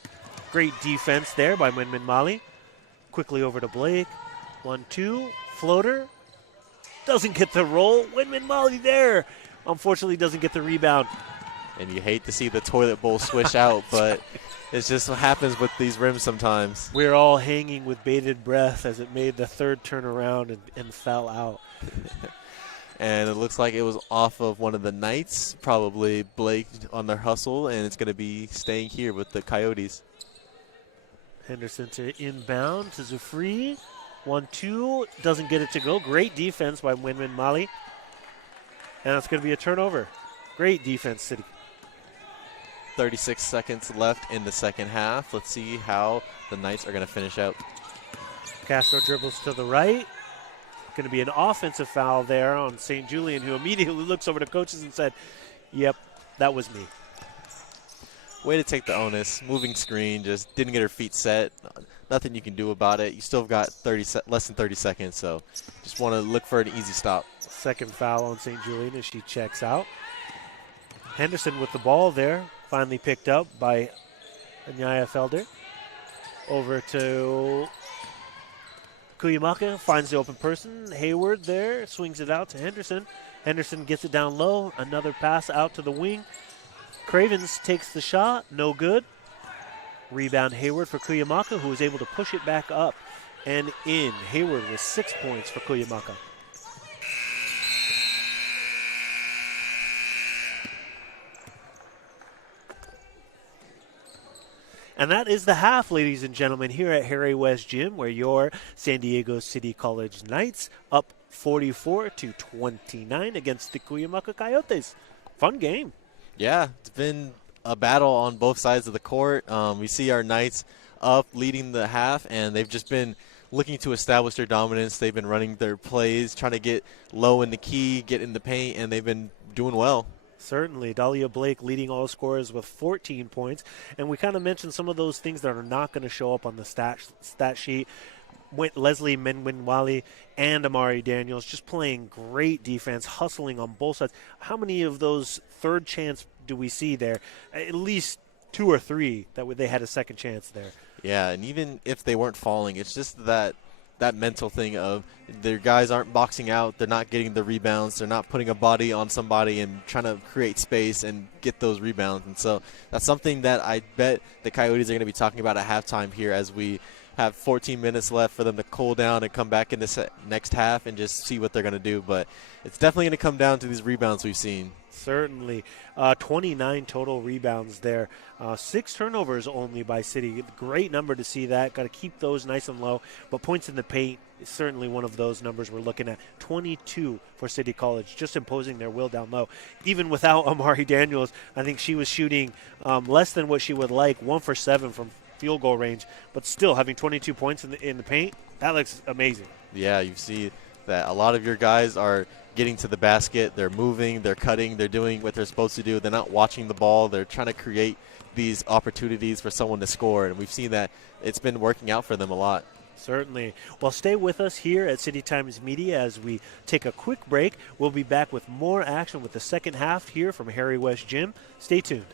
Great defense there by Winman Mali. Quickly over to Blake. 1-2. Floater. Doesn't get the roll. Winman Mali there. Unfortunately doesn't get the rebound. And you hate to see the toilet bowl swish out, but it's just what happens with these rims sometimes. We're all hanging with bated breath as it made the third turnaround and fell out. And it looks like it was off of one of the Knights, probably Blake on their hustle, and it's going to be staying here with the Coyotes. Henderson to inbound to Zufri. 1-2, doesn't get it to go. Great defense by Winman Mali. And it's going to be a turnover. Great defense, City. 36 seconds left in the second half. Let's see how the Knights are going to finish out. Castro dribbles to the right. Going to be an offensive foul there on St. Julian, who immediately looks over to coaches and said, yep, that was me. Way to take the onus. Moving screen, just didn't get her feet set. Nothing you can do about it. You still have got less than 30 seconds, so just want to look for an easy stop. Second foul on St. Julian as she checks out. Henderson with the ball there, finally picked up by Anyaya Felder. Over to Cuyamaca, finds the open person. Hayward there, swings it out to Henderson. Henderson gets it down low. Another pass out to the wing. Cravens takes the shot, no good. Rebound Hayward for Cuyamaca, who was able to push it back up and in. Hayward with 6 points for Cuyamaca. And that is the half, ladies and gentlemen, here at Harry West Gym, where your San Diego City College Knights up 44-29 against the Cuyamaca Coyotes. Fun game. Yeah, it's been a battle on both sides of the court. We see our Knights up leading the half, and they've just been looking to establish their dominance. They've been running their plays, trying to get low in the key, get in the paint, and they've been doing well. Certainly. Dahlia Blake leading all scorers with 14 points. And we kind of mentioned some of those things that are not going to show up on the stat sheet. Leslie Menwinwali and Amari Daniels just playing great defense, hustling on both sides. How many of those third chance do we see there? At least 2 or 3 that they had a second chance there. Yeah, and even if they weren't falling, it's just that mental thing of their guys aren't boxing out, they're not getting the rebounds, they're not putting a body on somebody and trying to create space and get those rebounds. And so that's something that I bet the Coyotes are going to be talking about at halftime here as we have 14 minutes left for them to cool down and come back in this next half and just see what they're going to do. But it's definitely going to come down to these rebounds we've seen. Certainly. 29 total rebounds there. 6 turnovers only by City. Great number to see that. Got to keep those nice and low. But points in the paint is certainly one of those numbers we're looking at. 22 for City College, just imposing their will down low. Even without Amari Daniels, I think she was shooting less than what she would like, 1 for 7 from field goal range, but still having 22 points in the paint, that looks amazing. Yeah, you see that a lot of your guys are getting to the basket, they're moving, they're cutting, they're doing what they're supposed to do. They're not watching the ball, they're trying to create these opportunities for someone to score, and we've seen that it's been working out for them a lot. Certainly. Well, stay with us here at City Times Media as we take a quick break. We'll be back with more action with the second half here from Harry West Gym. Stay tuned.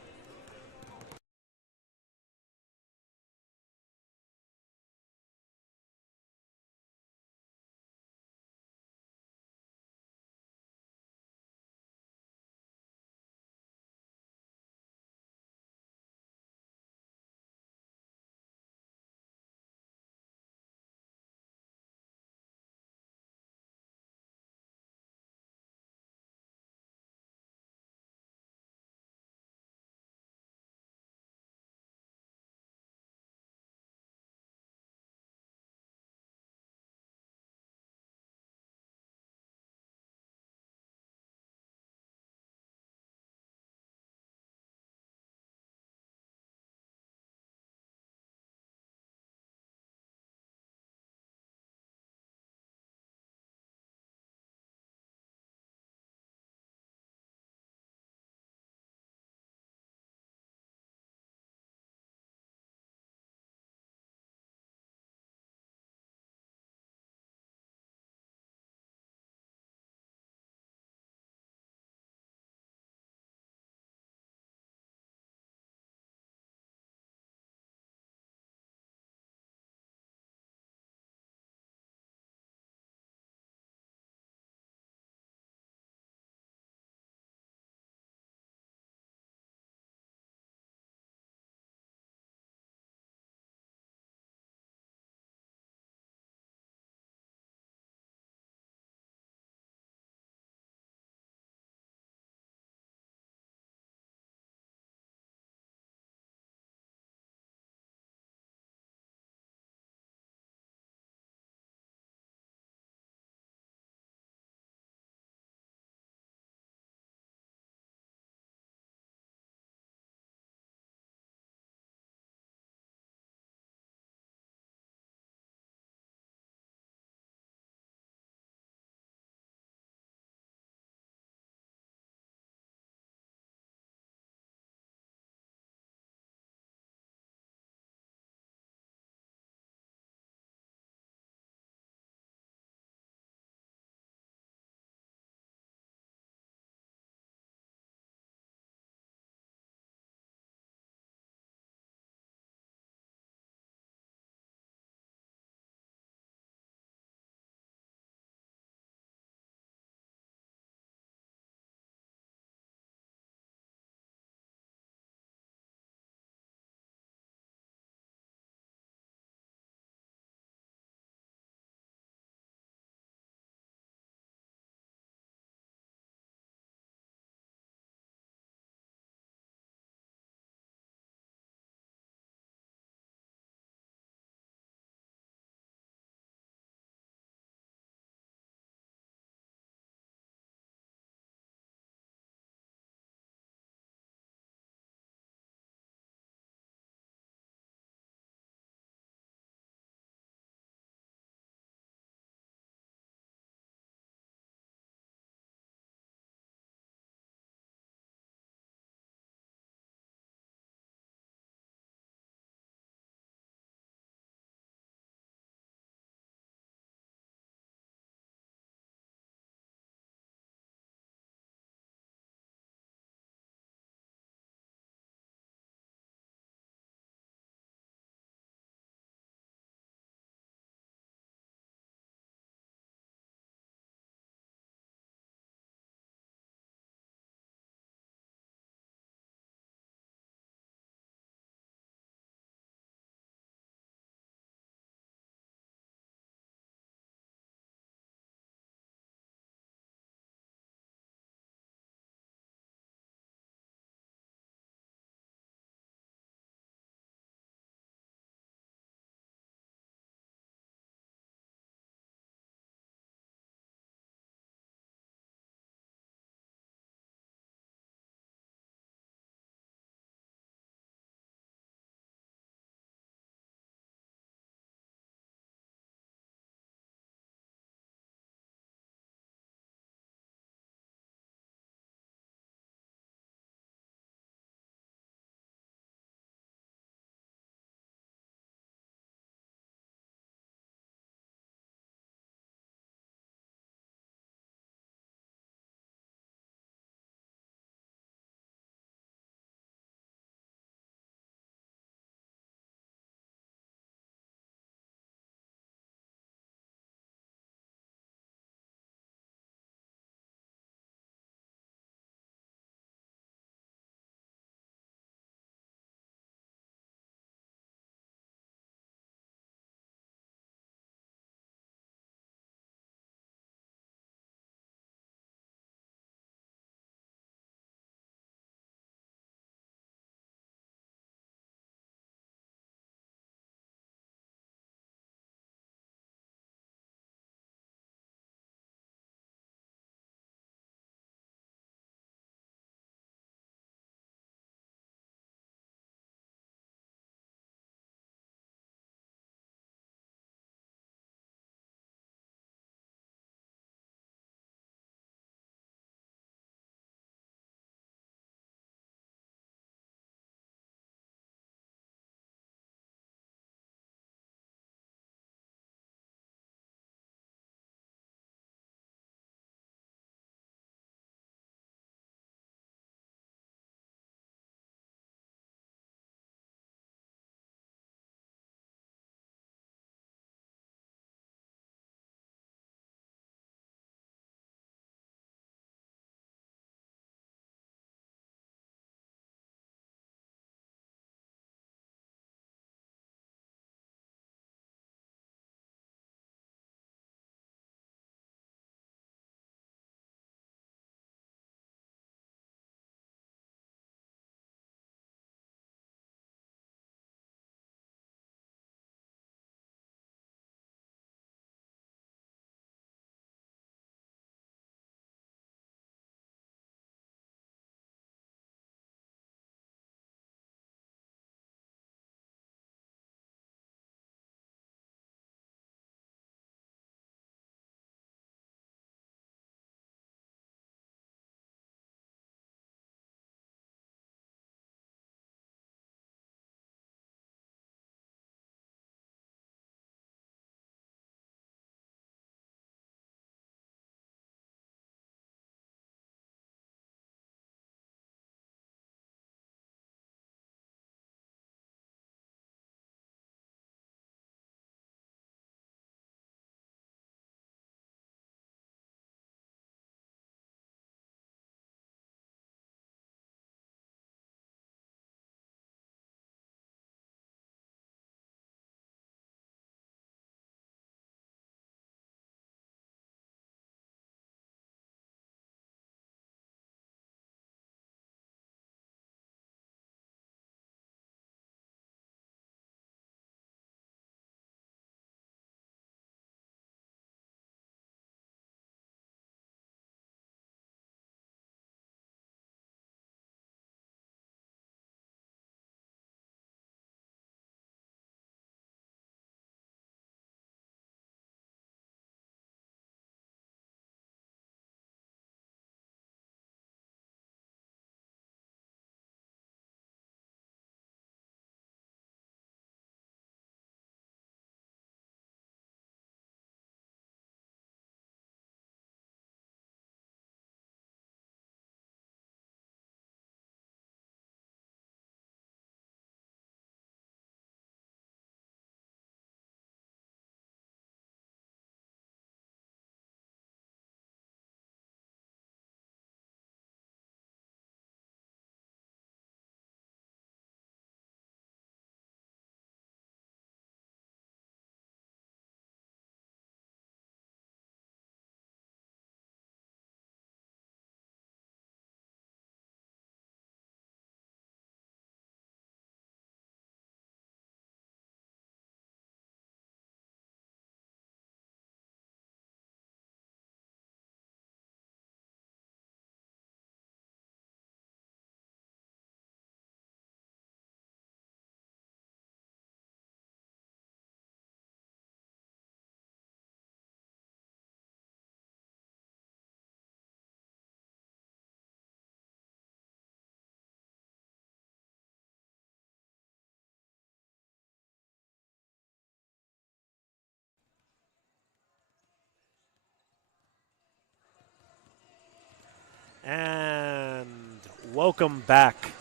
Welcome back.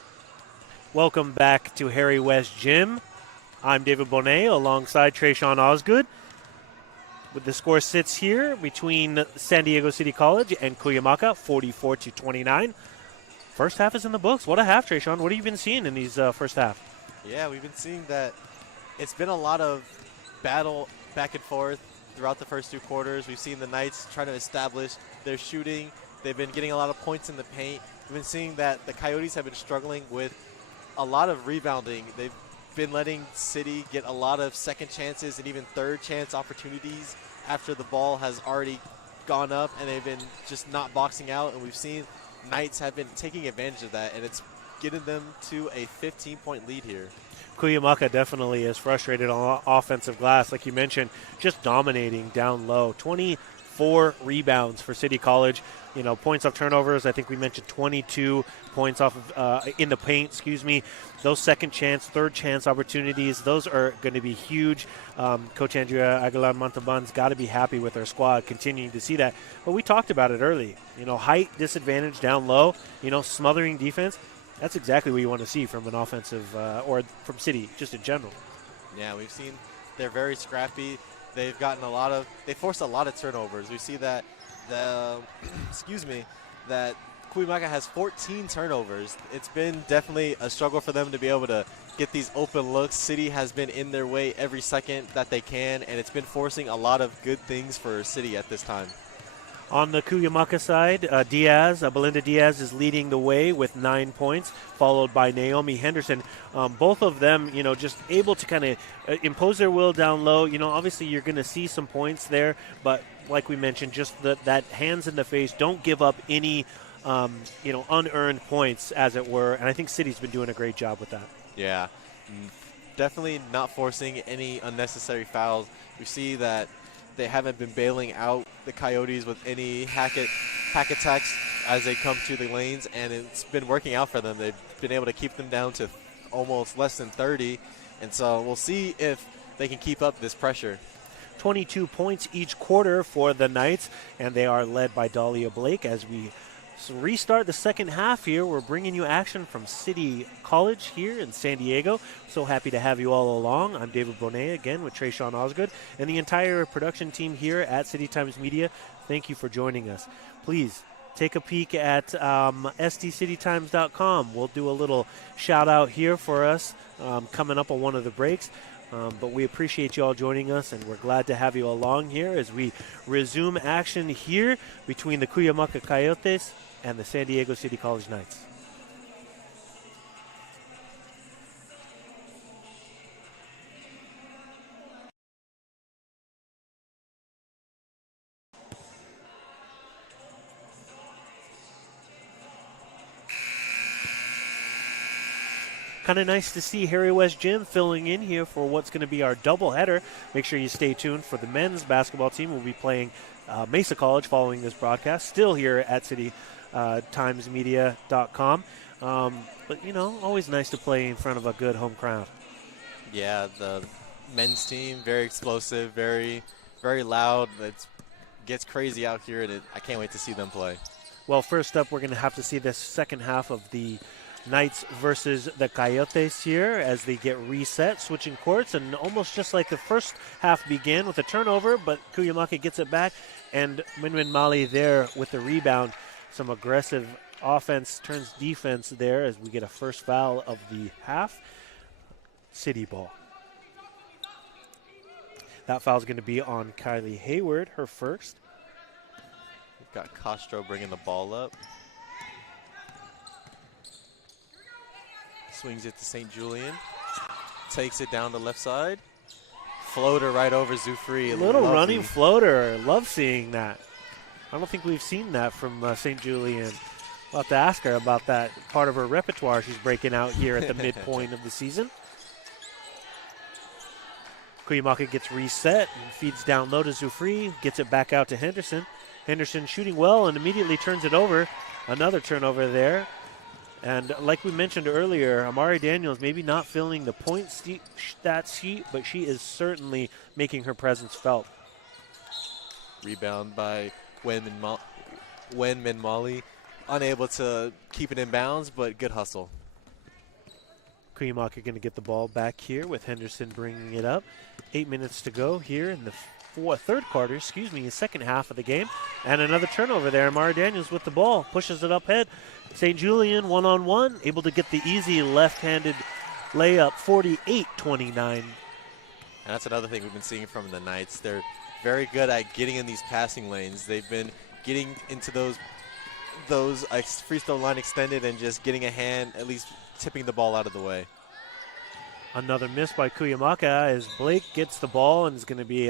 Welcome back to Harry West Gym. I'm David Bohnet alongside Tresean Osgood. The score sits here between San Diego City College and Cuyamaca, 44-29. First half is in the books. What a half, Tresean. What have you been seeing in these first half? Yeah, we've been seeing that it's been a lot of battle back and forth throughout the first two quarters. We've seen the Knights try to establish their shooting. They've been getting a lot of points in the paint. We've been seeing that the Coyotes have been struggling with a lot of rebounding. They've been letting City get a lot of second chances and even third chance opportunities after the ball has already gone up, and they've been just not boxing out. And we've seen Knights have been taking advantage of that, and it's getting them to a 15-point lead here. Cuyamaca definitely is frustrated on offensive glass, like you mentioned, just dominating down low. 24 rebounds for City College. You know, points off turnovers, I think we mentioned 22 points off of, in the paint, Those second chance, third chance opportunities, those are going to be huge. Coach Andrea Aguilar-Montalban's got to be happy with their squad, continuing to see that. But we talked about it early. You know, height disadvantage down low, smothering defense. That's exactly what you want to see from an offensive or from City, just in general. Yeah, we've seen they're very scrappy. They've gotten they forced a lot of turnovers. We see that that Cuyamaca has 14 turnovers. It's been definitely a struggle for them to be able to get these open looks. City has been in their way every second that they can, and it's been forcing a lot of good things for City at this time. On the Cuyamaca side, Belinda Diaz is leading the way with 9 points, followed by Naomi Henderson. Both of them, just able to kind of impose their will down low. Obviously you're going to see some points there, but like we mentioned, just that hands in the face, don't give up any, unearned points, as it were. And I think City's been doing a great job with that. Yeah, definitely not forcing any unnecessary fouls. We see that they haven't been bailing out the Coyotes with any hack attacks as they come to the lanes, and it's been working out for them. They've been able to keep them down to almost less than 30, and so we'll see if they can keep up this pressure. 22 points each quarter for the Knights, and they are led by Dahlia Blake. As we restart the second half here, we're bringing you action from City College here in San Diego. So happy to have you all along. I'm David Bohnet again with Tresean Osgood and the entire production team here at City Times Media. Thank you for joining us. Please take a peek at stcitytimes.com. We'll do a little shout out here for us coming up on one of the breaks. But we appreciate you all joining us, and we're glad to have you along here as we resume action here between the Cuyamaca Coyotes and the San Diego City College Knights. Kind of nice to see Harry West Gym filling in here for what's going to be our doubleheader. Make sure you stay tuned for the men's basketball team. We'll be playing Mesa College following this broadcast, still here at citytimesmedia.com. But, always nice to play in front of a good home crowd. Yeah, the men's team, very explosive, very, very loud. It gets crazy out here, and I can't wait to see them play. Well, first up, we're going to have to see the second half of the Knights versus the Coyotes here as they get reset, switching courts, and almost just like the first half began with a turnover, but Cuyamaca gets it back, and Minmin Mali there with the rebound. Some aggressive offense turns defense there as we get a first foul of the half. City ball. That foul is going to be on Kylie Hayward, her first. We've got Castro bringing the ball up. Swings it to St. Julian. Takes it down the left side. Floater right over Zufri. A little running floater. Love seeing that. I don't think we've seen that from St. Julian. We'll have to ask her about that part of her repertoire she's breaking out here at the midpoint of the season. Cuyamaca gets reset and feeds down low to Zufri. Gets it back out to Henderson. Henderson shooting well and immediately turns it over. Another turnover there. And like we mentioned earlier, Amari Daniels maybe not filling the point stat sheet, but she is certainly making her presence felt. Rebound by Wen Min Mali. unable to keep it in bounds, but good hustle. Cuyamaca going to get the ball back here with Henderson bringing it up. 8 minutes to go here in the second half of the game. And another turnover there. Amari Daniels with the ball, pushes it up head. St. Julian one-on-one, able to get the easy left-handed layup, 48-29. And that's another thing we've been seeing from the Knights. They're very good at getting in these passing lanes. They've been getting into those free throw line extended and just getting a hand, at least tipping the ball out of the way. Another miss by Cuyamaca as Blake gets the ball and is going to be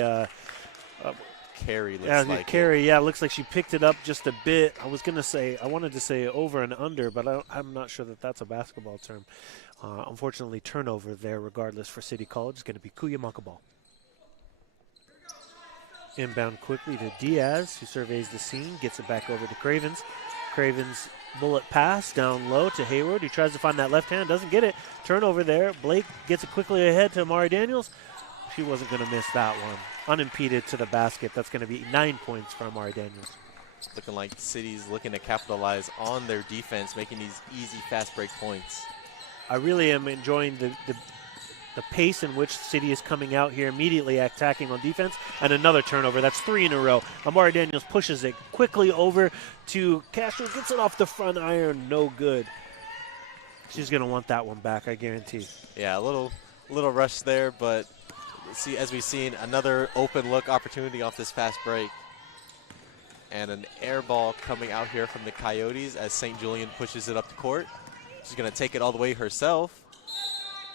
carry. Looks like she picked it up just a bit. I wanted to say over and under, but I'm not sure that that's a basketball term. Unfortunately, turnover there regardless for City College. It's going to be Cuyamaca ball. Inbound quickly to Diaz, who surveys the scene, gets it back over to Cravens. Cravens bullet pass down low to Hayward. He tries to find that left hand, doesn't get it. Turnover there. Blake gets it quickly ahead to Amari Daniels. She wasn't going to miss that one. Unimpeded to the basket. That's going to be 9 points for Amari Daniels. Looking like City's looking to capitalize on their defense, making these easy fast break points. I really am enjoying the pace in which City is coming out here, immediately attacking on defense, and another turnover. That's 3 in a row. Amari Daniels pushes it quickly over to Castro, gets it off the front iron, no good. She's going to want that one back, I guarantee. Yeah, a little rush there, but as we've seen, another open look opportunity off this fast break. And an air ball coming out here from the Coyotes as St. Julian pushes it up the court. She's going to take it all the way herself.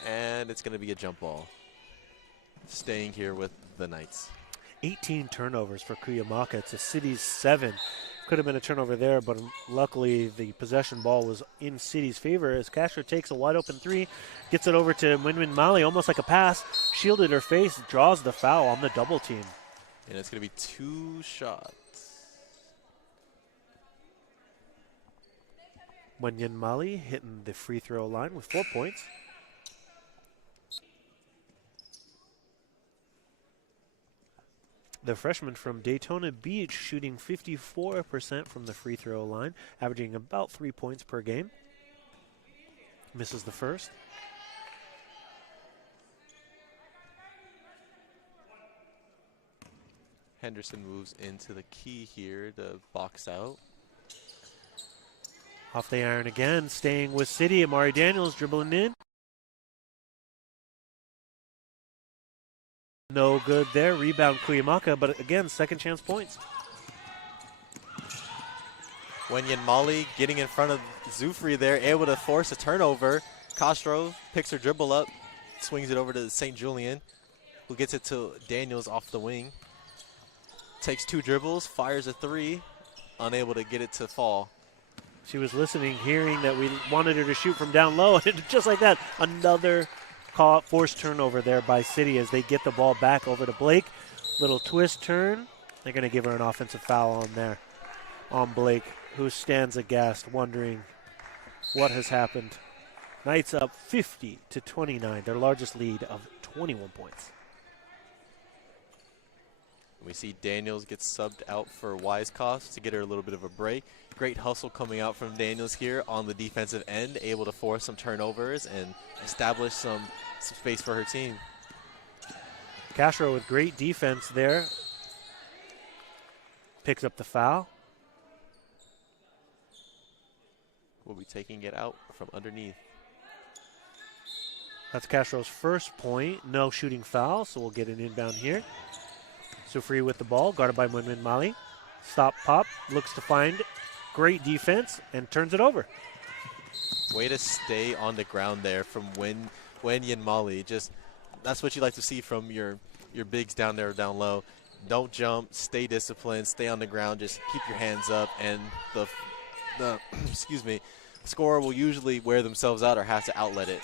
And it's going to be a jump ball. Staying here with the Knights. 18 turnovers for Cuyamaca. It's a City's 7. Could have been a turnover there, but luckily the possession ball was in City's favor as Castro takes a wide open 3, gets it over to Winwin Mali, almost like a pass, shielded her face, draws the foul on the double team. And it's going to be 2 shots. Winwin Mali hitting the free throw line with 4 points. The freshman from Daytona Beach shooting 54% from the free throw line, averaging about 3 points per game. Misses the first. Henderson moves into the key here to box out. Off the iron again, staying with City. Amari Daniels dribbling in. No good there. Rebound Cuyamaca, but again, second chance points. Wenyan Mali getting in front of Zufri there, able to force a turnover. Castro picks her dribble up, swings it over to St. Julian, who gets it to Daniels off the wing. Takes 2 dribbles, fires a 3, unable to get it to fall. She was listening, hearing that we wanted her to shoot from down low, and just like that, another forced turnover there by City as they get the ball back over to Blake. Little twist turn. They're going to give her an offensive foul on there, on Blake, who stands aghast, wondering what has happened. Knights up 50-29, their largest lead of 21 points. We see Daniels get subbed out for Wisecoff to get her a little bit of a break. Great hustle coming out from Daniels here on the defensive end, able to force some turnovers and establish some space for her team. Castro with great defense there. Picks up the foul. Will be taking it out from underneath. That's Castro's first point. No shooting foul, so we'll get an inbound here. Sufri with the ball, guarded by Munmin Mali. Stop, pop, looks to find great defense and turns it over. Way to stay on the ground there from Wenyan Mali. Just that's what you like to see from your bigs down there down low. Don't jump, stay disciplined, stay on the ground, just keep your hands up, and the scorer will usually wear themselves out or has to outlet it.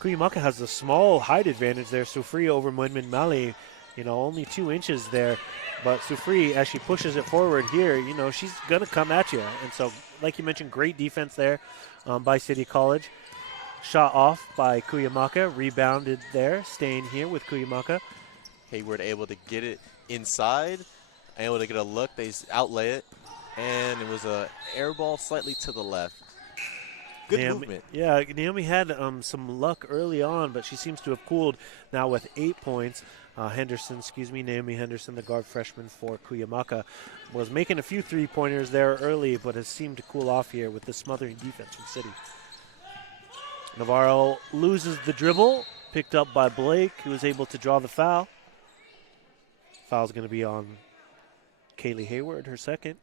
Cuyamaca has a small height advantage there. Sufri over Munmin Mali, only 2 inches there. But Sufri, as she pushes it forward here, she's going to come at you. And so, like you mentioned, great defense there by City College. Shot off by Cuyamaca, rebounded there, staying here with Cuyamaca. Hayward able to get it inside, able to get a look. They outlay it, And it was a air ball slightly to the left. Good movement. Yeah, Naomi had some luck early on, but she seems to have cooled now with 8 points. Naomi Henderson, the guard freshman for Cuyamaca, was making a few three-pointers there early, but has seemed to cool off here with the smothering defense from City. Navarro loses the dribble, picked up by Blake, who was able to draw the foul. Foul's going to be on Kaylee Hayward, her second.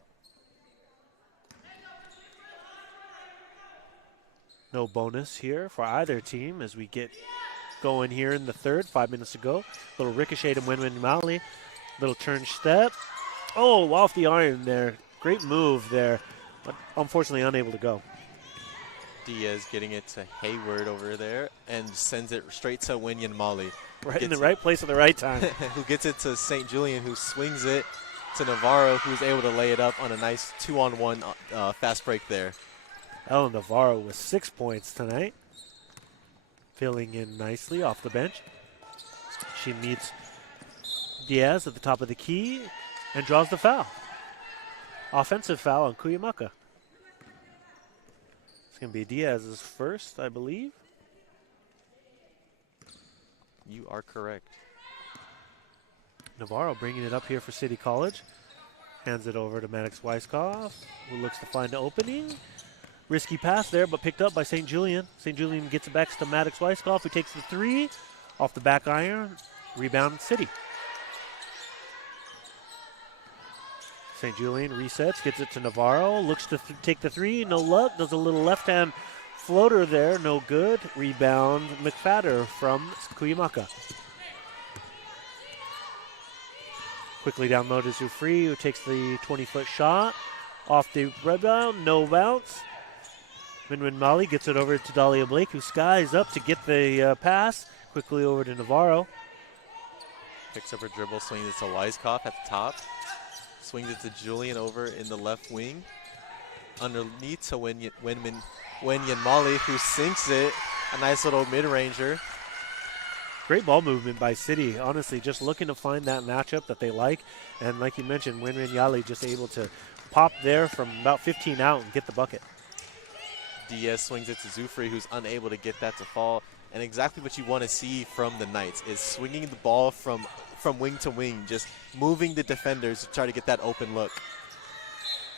No bonus here for either team as we get going here in the third. 5 minutes to go. Little ricochet to Win Mali. Little turn step. Oh, off the iron there. Great move there, but unfortunately unable to go. Diaz getting it to Hayward over there and sends it straight to Winyan Mali. Right in the right place at the right time. Who gets it to St. Julian, who swings it to Navarro, who's able to lay it up on a nice 2-on-1 fast break there. Ellen Navarro with 6 points tonight. Filling in nicely off the bench. She meets Diaz at the top of the key and draws the foul. Offensive foul on Cuyamaca. It's going to be Diaz's first, I believe. You are correct. Navarro bringing it up here for City College. Hands it over to Maddox Weiskopf, who looks to find an opening. Risky pass there, but picked up by St. Julian. St. Julian gets it back to Maddox Weiskopf, who takes the three off the back iron. Rebound City. St. Julian resets, gets it to Navarro, looks to take the three, no luck, does a little left-hand floater there, no good. Rebound McFadder from Cuyamaca. Quickly down low to Zufri, who takes the 20-foot shot. Off the rebound, no bounce. Minwin Mali gets it over to Dahlia Blake, who skies up to get the pass. Quickly over to Navarro. Picks up her dribble, swings it to Weiskopf at the top. Swings it to Julian over in the left wing. Underneath to Wenyan Mali, who sinks it. A nice little mid-ranger. Great ball movement by City. Honestly, just looking to find that matchup that they like. And like you mentioned, Wenyan Yali just able to pop there from about 15 out and get the bucket. Diaz swings it to Zufri, who's unable to get that to fall. And exactly what you want to see from the Knights is swinging the ball from wing to wing, just moving the defenders to try to get that open look.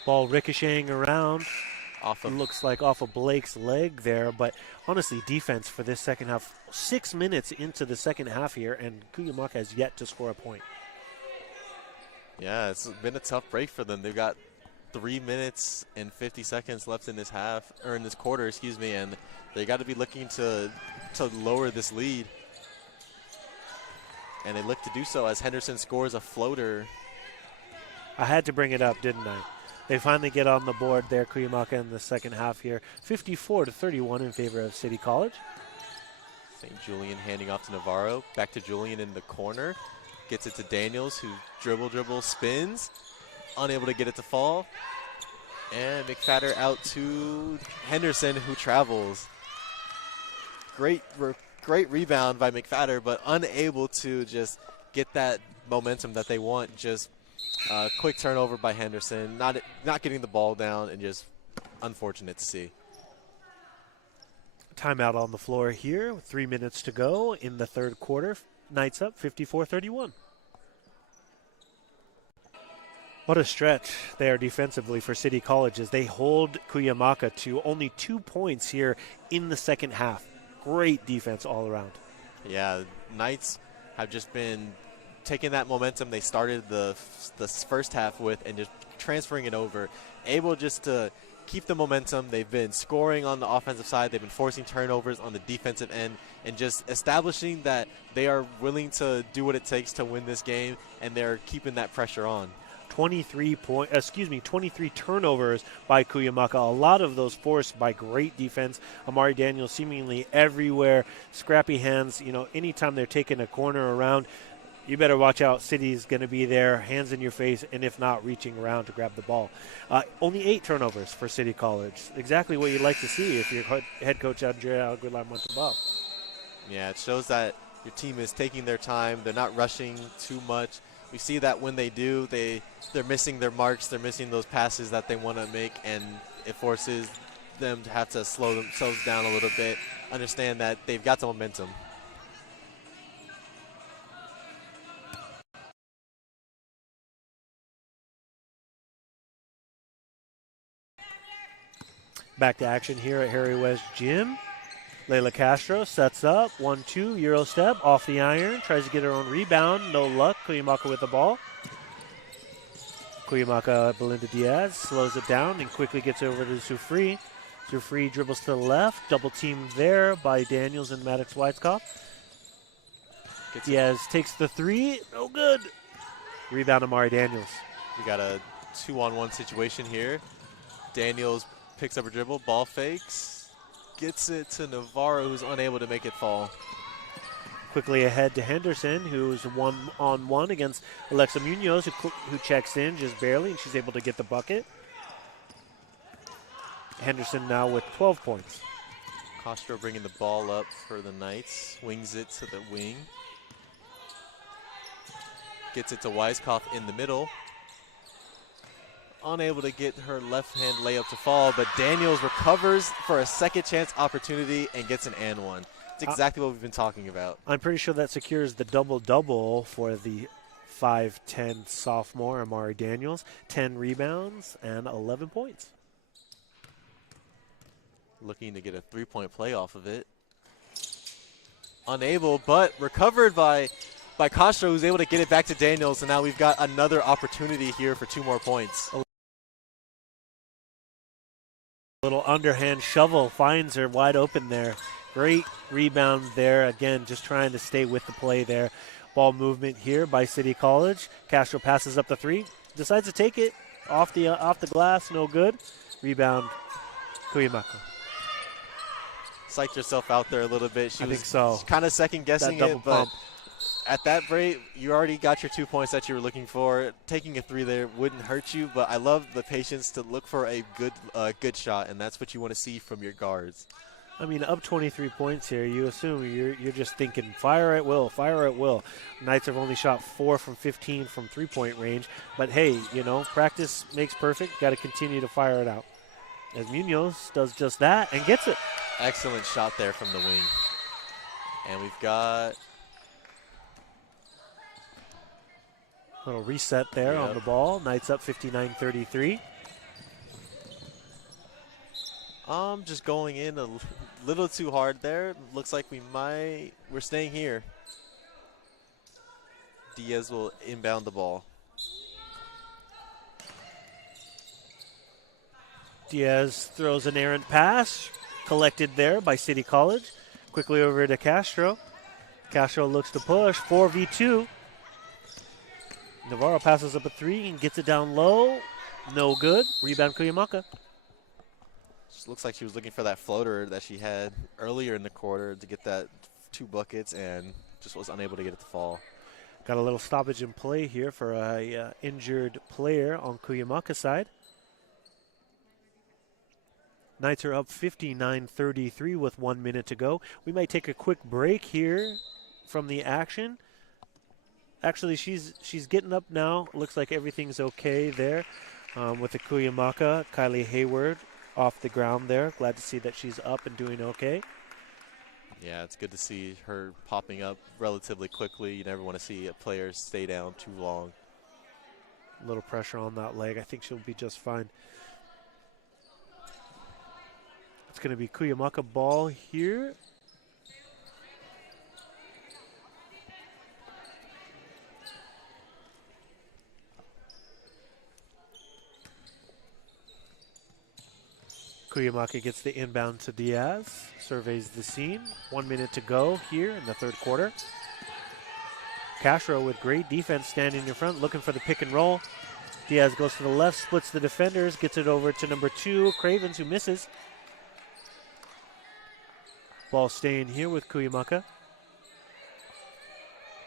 Ball ricocheting around. Looks like off of Blake's leg there, but honestly, defense for this second half. 6 minutes into the second half here, and Cuyamaca has yet to score a point. Yeah, it's been a tough break for them. They've got 3 minutes and 50 seconds left in this half, or in this quarter, excuse me, and they got to be looking to lower this lead. And they look to do so as Henderson scores a floater. I had to bring it up, didn't I? They finally get on the board there, Cuyamaca, in the second half here. 54-31 in favor of City College. St. Julian handing off to Navarro. Back to Julian in the corner. Gets it to Daniels, who dribble, spins. Unable to get it to fall. And McFadder out to Henderson, who travels. Great rebound by McFadder, but unable to just get that momentum that they want. Just quick turnover by Henderson, not getting the ball down, and just unfortunate to see. Timeout on the floor here with 3 minutes to go in the third quarter. Knights up 54-31. What a stretch there defensively for City College as they hold Cuyamaca to only 2 points here in the second half. Great defense all around. Yeah, Knights have just been taking that momentum they started the first half with and just transferring it over. Able just to keep the momentum. They've been scoring on the offensive side. They've been forcing turnovers on the defensive end and just establishing that they are willing to do what it takes to win this game, and they're keeping that pressure on. 23 turnovers by Cuyamaca. A lot of those forced by great defense. Amari Daniels seemingly everywhere. Scrappy hands. You know, anytime they're taking a corner around, you better watch out. City's going to be there, hands in your face, and if not, reaching around to grab the ball. Only 8 turnovers for City College. Exactly what you'd like to see if you're head coach Andrea Aguilar-Montalbán. Yeah, it shows that your team is taking their time. They're not rushing too much. We see that when they do, they're missing their marks, they're missing those passes that they want to make, and it forces them to have to slow themselves down a little bit, understand that they've got the momentum. Back to action here at Harry West Gym. Layla Castro sets up, 1-2, Euro step, off the iron, tries to get her own rebound, no luck. Cuyamaca with the ball. Cuyamaca, Belinda Diaz slows it down and quickly gets over to Soufri. Soufri dribbles to the left, double teamed there by Daniels and Maddox Weitzkopf. Diaz takes the three, no good. Rebound Amari Daniels. We got a 2-on-1 situation here. Daniels picks up a dribble, ball fakes, gets it to Navarro, who's unable to make it fall. Quickly ahead to Henderson, who's 1-on-1 against Alexa Munoz, who checks in just barely, and she's able to get the bucket. Henderson now with 12 points. Castro bringing the ball up for the Knights, wings it to the wing. Gets it to Weiskopf in the middle. Unable to get her left-hand layup to fall, but Daniels recovers for a second chance opportunity and gets an and one. It's exactly what we've been talking about. I'm pretty sure that secures the double-double for the 5'10 sophomore Amari Daniels. 10 rebounds and 11 points. Looking to get a three-point play off of it. Unable, but recovered by Castro, who's able to get it back to Daniels, and now we've got another opportunity here for 2 more points. A little underhand shovel finds her wide open there. Great rebound there. Again, just trying to stay with the play there. Ball movement here by City College. Castro passes up the three. Decides to take it off the glass. No good. Rebound, Cuyamaca. Psyched herself out there a little bit. She was kind of second-guessing it, but at that rate, you already got your 2 points that you were looking for. Taking a three there wouldn't hurt you, but I love the patience to look for a good shot, and that's what you want to see from your guards. I mean, up 23 points here, you assume you're just thinking fire at will, fire at will. Knights have only shot 4 from 15 from three-point range, but hey, you know, practice makes perfect. Got to continue to fire it out. As Munoz does just that and gets it. Excellent shot there from the wing. And we've got a little reset there on the ball. Knights up 59-33. Just going in a little too hard there. Looks like we're staying here. Diaz will inbound the ball. Diaz throws an errant pass, collected there by City College. Quickly over to Castro. Castro looks to push, 4v2. Navarro passes up a three and gets it down low. No good. Rebound Cuyamaca. Just looks like she was looking for that floater that she had earlier in the quarter to get that 2 buckets and just was unable to get it to fall. Got a little stoppage in play here for a injured player on Cuyamaca's side. Knights are up 59-33 with 1 minute to go. We might take a quick break here from the action. Actually, she's getting up now. Looks like everything's okay there with the Cuyamaca. Kylie Hayward off the ground there. Glad to see that she's up and doing okay. Yeah, it's good to see her popping up relatively quickly. You never want to see a player stay down too long. A little pressure on that leg. I think she'll be just fine. It's going to be Cuyamaca ball here. Cuyamaca gets the inbound to Diaz, surveys the scene. 1 minute to go here in the third quarter. Castro with great defense standing in front, looking for the pick and roll. Diaz goes to the left, splits the defenders, gets it over to number 2, Cravens, who misses. Ball staying here with Cuyamaca.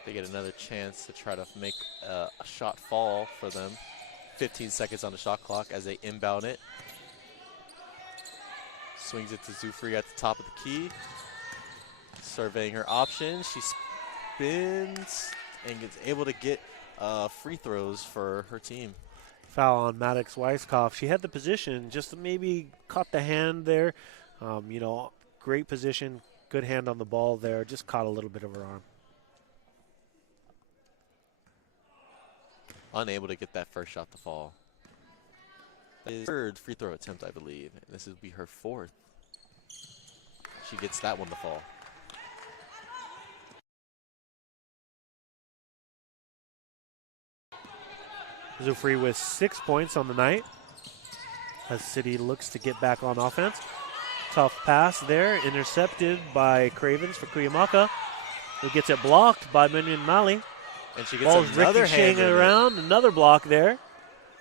They get another chance to try to make a shot fall for them. 15 seconds on the shot clock as they inbound it. Swings it to Soufri at the top of the key. Surveying her options. She spins and gets able to get free throws for her team. Foul on Maddox Weiskopf. She had the position, just maybe caught the hand there. Great position, good hand on the ball there, just caught a little bit of her arm. Unable to get that first shot to fall. His third free throw attempt, I believe. And this will be her fourth. She gets that one to fall. Zufri with 6 points on the night as City looks to get back on offense. Tough pass there, intercepted by Cravens for Cuyamaca, who gets it blocked by Minion Mali. And she gets Ball's another ricocheting hand around, another block there.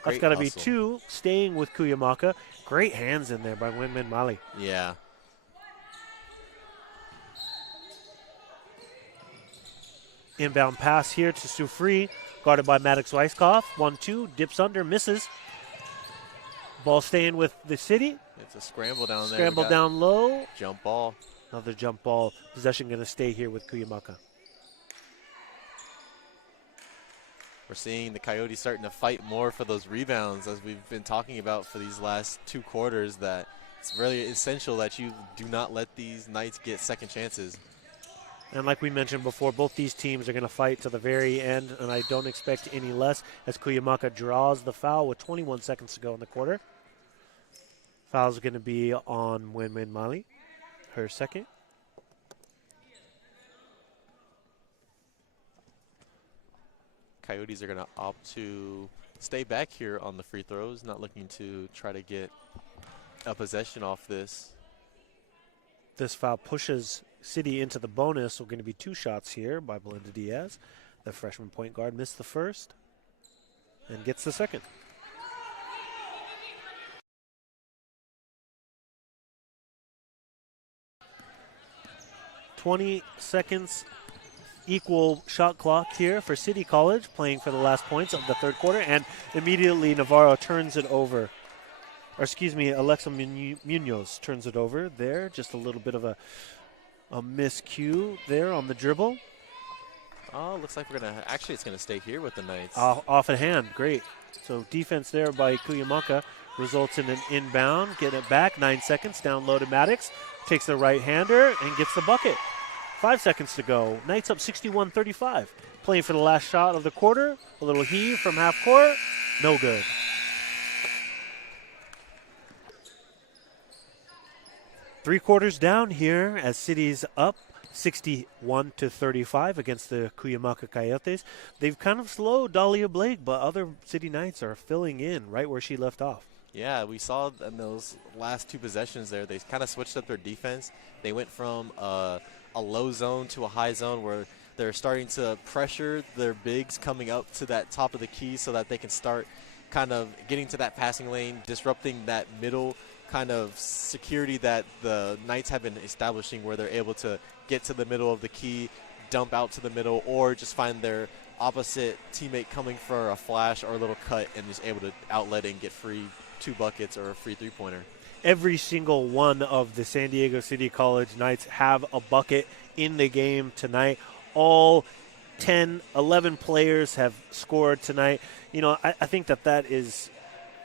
That's Great got to be hustle. 2, staying with Cuyamaca. Great hands in there by Winmin Mali. Yeah. Inbound pass here to Soufri, guarded by Maddox Weiskopf. 1-2, dips under, misses. Ball staying with the City. It's a scramble down there. Scramble down low. Jump ball. Another jump ball. Possession going to stay here with Cuyamaca. We're seeing the Coyotes starting to fight more for those rebounds, as we've been talking about for these last 2 quarters, that it's really essential that you do not let these Knights get second chances. And like we mentioned before, both these teams are going to fight to the very end, and I don't expect any less as Cuyamaca draws the foul with 21 seconds to go in the quarter. Foul's going to be on Winmin Mali, her second. Coyotes are going to opt to stay back here on the free throws, not looking to try to get a possession off this. This foul pushes City into the bonus. So going to be 2 shots here by Belinda Diaz. The freshman point guard missed the first and gets the second. "20 seconds, equal shot clock here for City College, playing for the last points of the third quarter, and immediately Navarro turns it over. Or excuse me, Alexa Munoz turns it over there. Just a little bit of a miscue there on the dribble. Oh, looks like we're going to, actually it's going to stay here with the Knights. Off a hand, great. So defense there by Cuyamaca results in an inbound. Get it back, 9 seconds, down low to Maddox. Takes the right-hander and gets the bucket. 5 seconds to go. Knights up 61-35. Playing for the last shot of the quarter. A little heave from half court. No good. Three quarters down here as City's up 61-35 against the Cuyamaca Coyotes. They've kind of slowed Dahlia Blake, but other City Knights are filling in right where she left off. Yeah, we saw in those last 2 possessions there, they kind of switched up their defense. They went from a low zone to a high zone where they're starting to pressure their bigs coming up to that top of the key so that they can start kind of getting to that passing lane, disrupting that middle kind of security that the Knights have been establishing, where they're able to get to the middle of the key, dump out to the middle, or just find their opposite teammate coming for a flash or a little cut and just able to outlet it and get free 2 buckets or a free 3-pointer. Every single one of the San Diego City College Knights have a bucket in the game tonight. All 10, 11 players have scored tonight. I think that is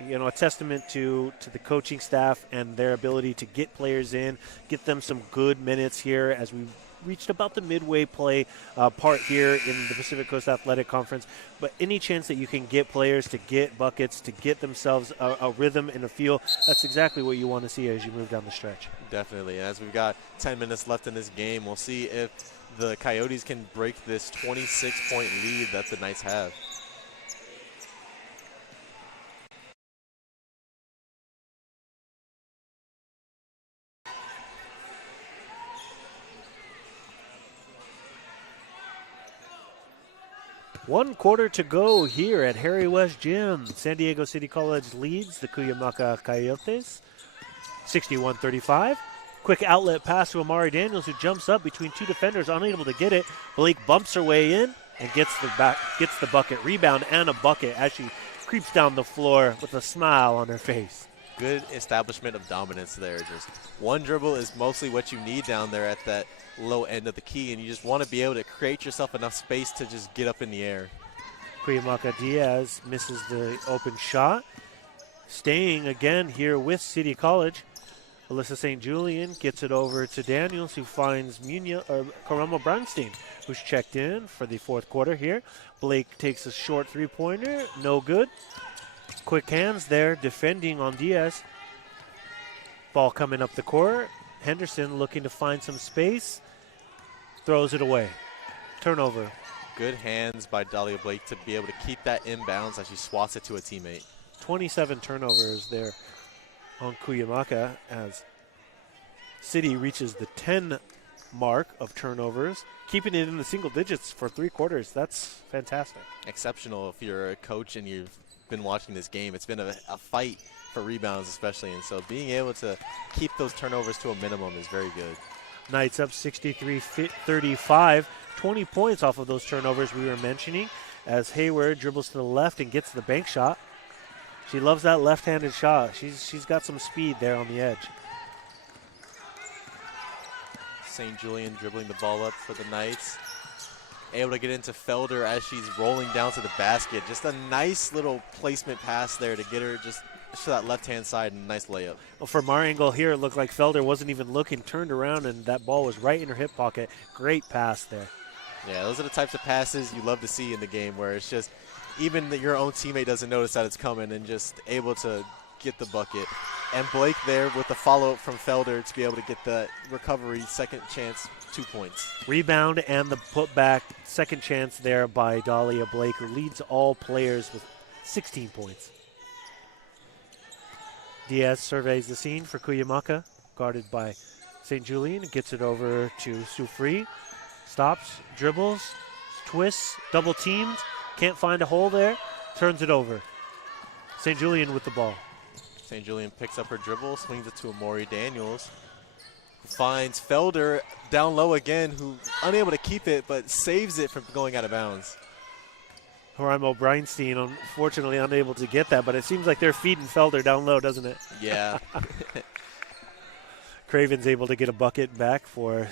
a testament to the coaching staff and their ability to get players in, get them some good minutes here as we reached about the midway play part here in the Pacific Coast Athletic Conference. But any chance that you can get players to get buckets, to get themselves a rhythm and a feel, that's exactly what you want to see as you move down the stretch. Definitely. As we've got 10 minutes left in this game, we'll see if the Coyotes can break this 26-point lead that the Knights have. One quarter to go here at Harry West Gym. San Diego City College leads the Cuyamaca Coyotes 61-35. Quick outlet pass to Amari Daniels, who jumps up between 2 defenders, unable to get it. Blake bumps her way in and gets the bucket. Rebound and a bucket as she creeps down the floor with a smile on her face. Good establishment of dominance there. Just one dribble is mostly what you need down there at that low end of the key, and you just want to be able to create yourself enough space to just get up in the air. Cuyamaca Diaz misses the open shot. Staying again here with City College. Alyssa St. Julian gets it over to Daniels, who finds Karamo Brownstein, who's checked in for the fourth quarter here. Blake takes a short three-pointer, no good. Quick hands there, defending on Diaz. Ball coming up the court. Henderson looking to find some space. Throws it away. Turnover. Good hands by Dahlia Blake to be able to keep that inbounds as she swats it to a teammate. 27 turnovers there on Cuyamaca as City reaches the 10 mark of turnovers, keeping it in the single digits for 3 quarters. That's fantastic. Exceptional if you're a coach and you've been watching this game. It's been a fight for rebounds especially, and so being able to keep those turnovers to a minimum is very good. Knights up 63-35, 20 points off of those turnovers we were mentioning as Hayward dribbles to the left and gets the bank shot. She loves that left-handed shot. She's got some speed there on the edge. St. Julian dribbling the ball up for the Knights. Able to get into Felder as she's rolling down to the basket. Just a nice little placement pass there to get her just to that left-hand side and a nice layup. Well, from our angle here, it looked like Felder wasn't even looking, turned around, and that ball was right in her hip pocket. Great pass there. Yeah, those are the types of passes you love to see in the game where it's just even your own teammate doesn't notice that it's coming and just able to get the bucket. And Blake there with the follow-up from Felder to be able to get the recovery, second chance, 2 points. Rebound and the putback, second chance there by Dahlia Blake, who leads all players with 16 points. Diaz surveys the scene for Cuyamaca, guarded by St. Julian, gets it over to Soufri. Stops, dribbles, twists, double teamed, can't find a hole there, turns it over. St. Julian with the ball. St. Julian picks up her dribble, swings it to Amori Daniels, who finds Felder down low again, who unable to keep it, but saves it from going out of bounds. Harimo Breinstein, unfortunately unable to get that, but it seems like they're feeding Felder down low, doesn't it? Yeah. Craven's able to get a bucket back for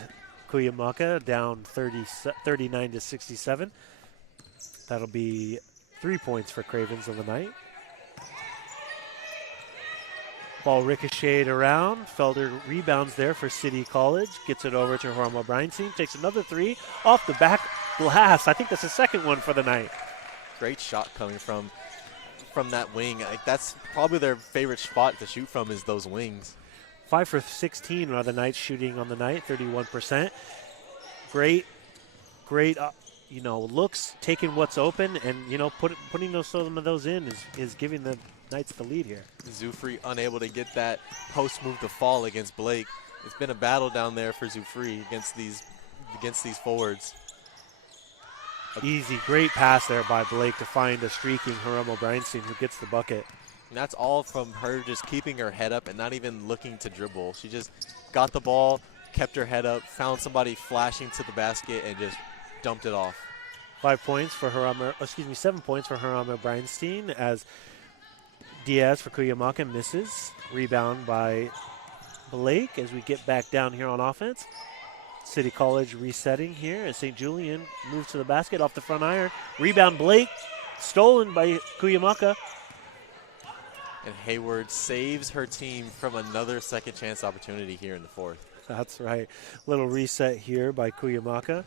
Cuyamaca, down 39-67. That'll be 3 points for Cravens on the night. Ball ricocheted around. Felder rebounds there for City College. Gets it over to Harimo Breinstein. Takes another three off the back glass. I think that's the second one for the night. Great shot coming from that wing. Like, that's probably their favorite spot to shoot from is those wings. 5 for 16 are the Knights shooting on the night, 31%. Great, looks, taking what's open, and, putting some of those in is giving the Knights the lead here. Zoufri unable to get that post move to fall against Blake. It's been a battle down there for Zoufri against these forwards. Easy, great pass there by Blake to find a streaking Harimo Breinstein who gets the bucket. And that's all from her just keeping her head up and not even looking to dribble. She just got the ball, kept her head up, found somebody flashing to the basket, and just dumped it off. 7 points for Harimo Breinstein as Diaz for Cuyamaca misses. Rebound by Blake as we get back down here on offense. City College resetting here as St. Julian moves to the basket off the front iron. Rebound Blake, stolen by Cuyamaca. And Hayward saves her team from another second chance opportunity here in the fourth. That's right. Little reset here by Cuyamaca.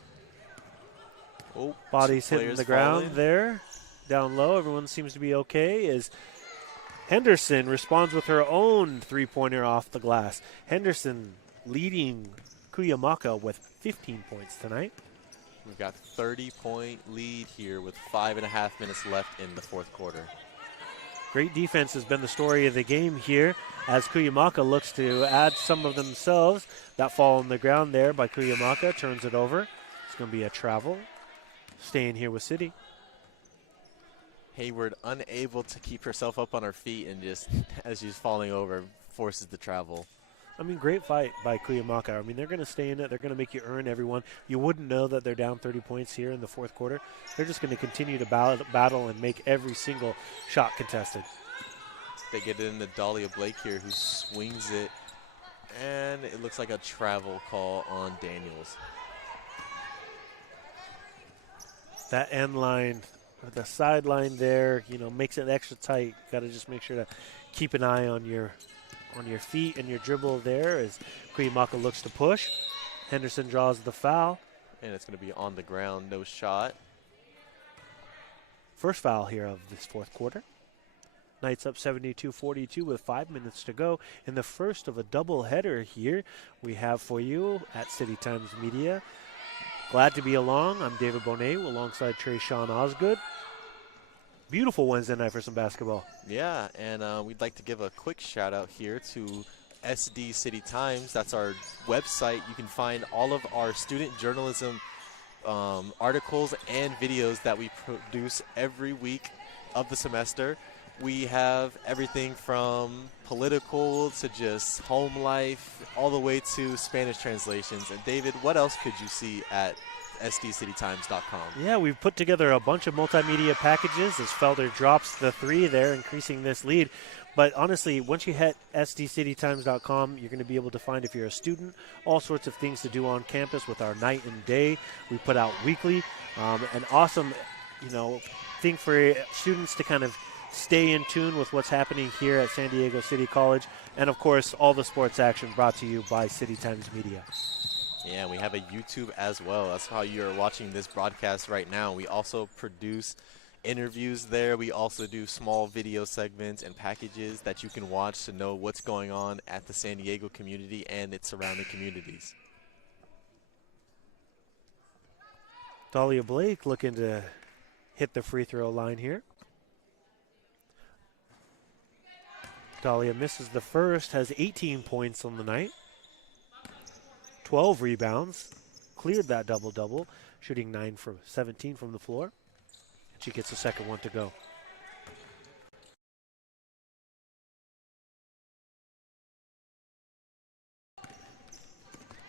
Oh, bodies hitting the ground there. Down low, everyone seems to be okay as Henderson responds with her own three-pointer off the glass. Henderson leading Cuyamaca with 15 points tonight. We've got 30-point lead here with 5.5 minutes left in the fourth quarter. Great defense has been the story of the game here as Cuyamaca looks to add some of themselves. That fall on the ground there by Cuyamaca turns it over. It's going to be a travel. Staying here with City. Hayward unable to keep herself up on her feet and just, as she's falling over, forces the travel. I mean, great fight by Cuyamaca. I mean, they're going to stay in it. They're going to make you earn everyone. You wouldn't know that they're down 30 points here in the fourth quarter. They're just going to continue to battle and make every single shot contested. They get it into Dahlia Blake here, who swings it, and it looks like a travel call on Daniels. That end line the sideline there, makes it extra tight. Got to just make sure to keep an eye on your feet and your dribble there as Cuyamaca looks to push. Henderson draws the foul. And it's going to be on the ground, no shot. First foul here of this fourth quarter. Knights up 72-42 with 5 minutes to go. In the first of a doubleheader here we have for you at City Times Media. Glad to be along. I'm David Bohnet alongside Tresean Osgood. Beautiful Wednesday night for some basketball. Yeah, and we'd like to give a quick shout out here to SD City Times. That's our website. You can find all of our student journalism articles and videos that we produce every week of the semester. We have everything from political to just home life, all the way to Spanish translations. And David, what else could you see at sdcitytimes.com? Yeah, we've put together a bunch of multimedia packages as Felder drops the three there, increasing this lead. But honestly, once you hit sdcitytimes.com, you're going to be able to find, if you're a student, all sorts of things to do on campus with our night and day. We put out weekly. An awesome, thing for students to kind of stay in tune with what's happening here at San Diego City College. And, of course, all the sports action brought to you by City Times Media. Yeah, we have a YouTube as well. That's how you're watching this broadcast right now. We also produce interviews there. We also do small video segments and packages that you can watch to know what's going on at the San Diego community and its surrounding communities. Dahlia Blake looking to hit the free throw line here. Dahlia misses the first, has 18 points on the night, 12 rebounds, cleared that double-double, shooting 9 from 17 from the floor. She gets the second one to go.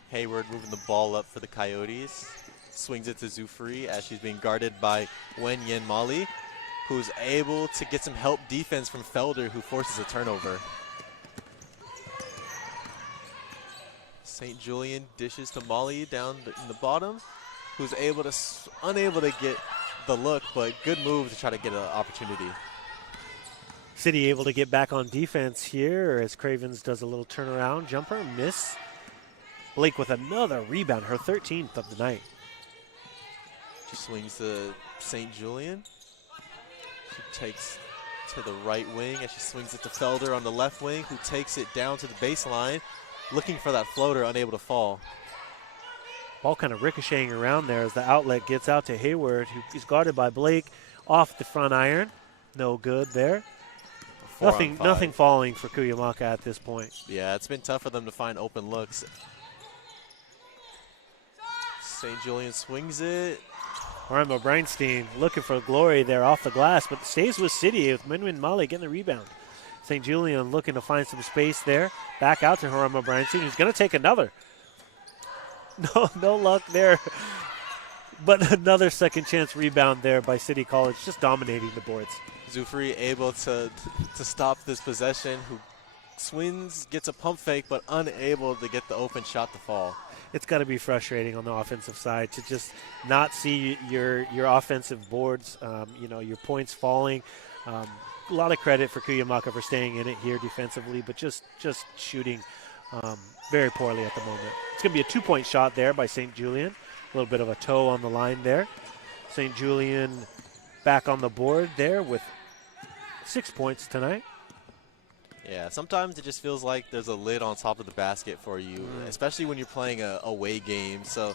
Hayward moving the ball up for the Coyotes. Swings it to Zufri as she's being guarded by Wen Yen Mali, who's able to get some help defense from Felder, who forces a turnover. St. Julian dishes to Molly down in the bottom, who's unable to get the look, but good move to try to get an opportunity. City able to get back on defense here as Cravens does a little turnaround jumper, miss. Blake with another rebound, her 13th of the night. She swings to St. Julian. She takes to the right wing as she swings it to Felder on the left wing, who takes it down to the baseline, looking for that floater, unable to fall. Ball kind of ricocheting around there as the outlet gets out to Hayward, who is guarded by Blake off the front iron. No good there. Nothing falling for Cuyamaca at this point. Yeah, it's been tough for them to find open looks. St. Julian swings it. Rima Breinstein looking for glory there off the glass, but stays with City with Minwin Mali getting the rebound. St. Julian looking to find some space there. Back out to Rima Breinstein, who's going to take another. No luck there. But another second chance rebound there by City College, just dominating the boards. Zufri able to stop this possession, who swings, gets a pump fake, but unable to get the open shot to fall. It's got to be frustrating on the offensive side to just not see your offensive boards, your points falling. A lot of credit for Cuyamaca for staying in it here defensively, but just shooting very poorly at the moment. It's going to be a 2-point shot there by St. Julian. A little bit of a toe on the line there. St. Julian back on the board there with 6 points tonight. Yeah, sometimes it just feels like there's a lid on top of the basket for you, especially when you're playing a away game. So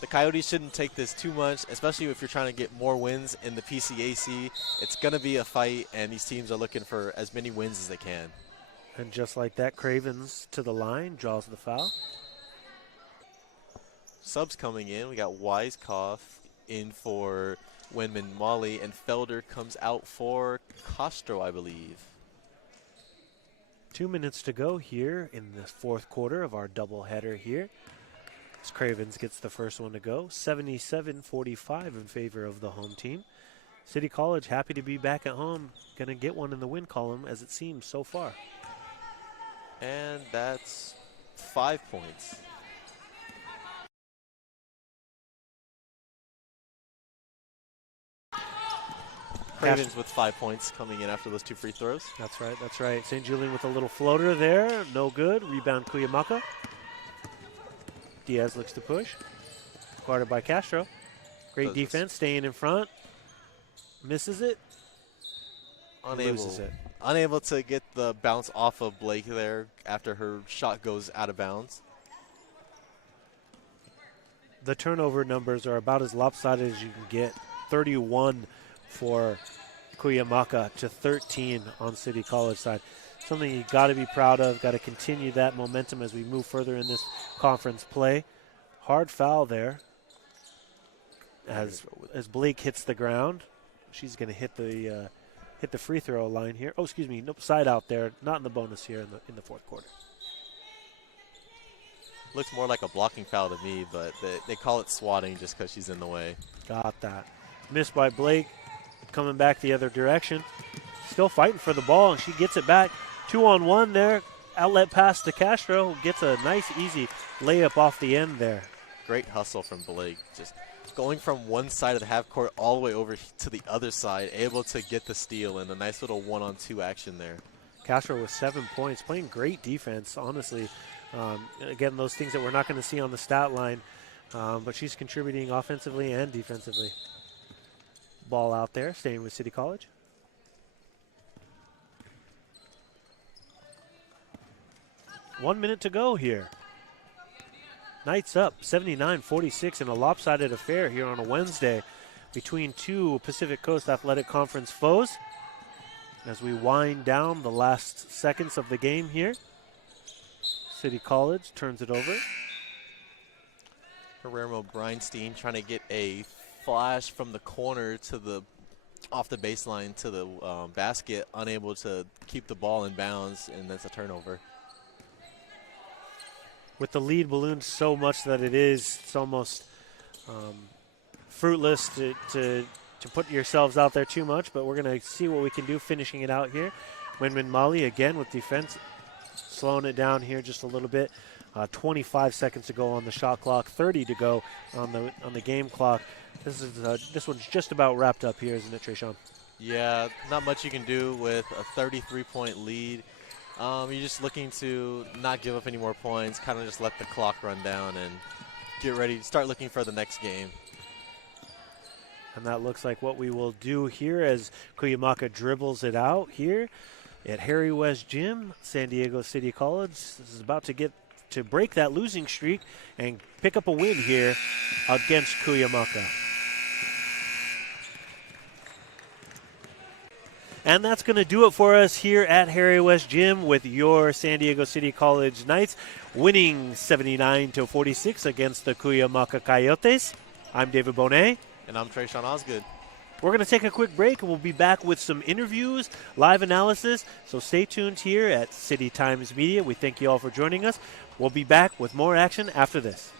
the Coyotes shouldn't take this too much, especially if you're trying to get more wins in the PCAC. It's going to be a fight, and these teams are looking for as many wins as they can. And just like that, Cravens to the line, draws the foul. Subs coming in. We got Weiskopf in for Wenman Molly, and Felder comes out for Castro, I believe. 2 minutes to go here in the fourth quarter of our doubleheader here. As Cravens gets the first one to go, 77-45 in favor of the home team. City College happy to be back at home, going to get one in the win column as it seems so far. And that's 5 points. Cravens with 5 points coming in after those 2 free throws. That's right, that's right. St. Julian with a little floater there. No good. Rebound Cuyamaca. Diaz looks to push. Guarded by Castro. Great defense, staying in front. Misses it. Loses it. Unable to get the bounce off of Blake there after her shot goes out of bounds. The turnover numbers are about as lopsided as you can get. 31 for Cuyamaca to 13 on City College side. Something you got to be proud of. Got to continue that momentum as we move further in this conference play. Hard foul there as Blake hits the ground. She's going to hit the free throw line here. Oh, excuse me. Nope, side out there. Not in the bonus here in the fourth quarter. Looks more like a blocking foul to me, but they call it swatting just because she's in the way. Got that. Missed by Blake. Coming back the other direction. Still fighting for the ball, and she gets it back. 2-on-1 there. Outlet pass to Castro. Gets a nice, easy layup off the end there. Great hustle from Blake. Just going from one side of the half court all the way over to the other side, able to get the steal and a nice little 1-on-2 action there. Castro with 7 points, playing great defense, honestly. Again, those things that we're not going to see on the stat line, but she's contributing offensively and defensively. Ball out there, staying with City College. One minute to go here. Knights up 79-46 in a lopsided affair here on a Wednesday between two Pacific Coast Athletic Conference foes. As we wind down the last seconds of the game here, City College turns it over. Guillermo Breinstein trying to get a flash from the corner to the off the baseline to the basket, unable to keep the ball in bounds, and that's a turnover. With the lead ballooned so much that it's almost fruitless to put yourselves out there too much, but we're going to see what we can do finishing it out here. Winmin Mali again with defense, slowing it down here just a little bit. 25 seconds to go on the shot clock, 30 to go on the game clock. This one's just about wrapped up here, isn't it, Tresean? Yeah, not much you can do with a 33-point lead. You're just looking to not give up any more points, kind of just let the clock run down and get ready, start looking for the next game. And that looks like what we will do here as Cuyamaca dribbles it out here at Harry West Gym, San Diego City College. This is about to get to break that losing streak and pick up a win here against Cuyamaca. And that's going to do it for us here at Harry West Gym with your San Diego City College Knights winning 79-46 against the Cuyamaca Coyotes. I'm David Bohnet. And I'm Tresean Osgood. We're going to take a quick break, and we'll be back with some interviews, live analysis. So stay tuned here at City Times Media. We thank you all for joining us. We'll be back with more action after this.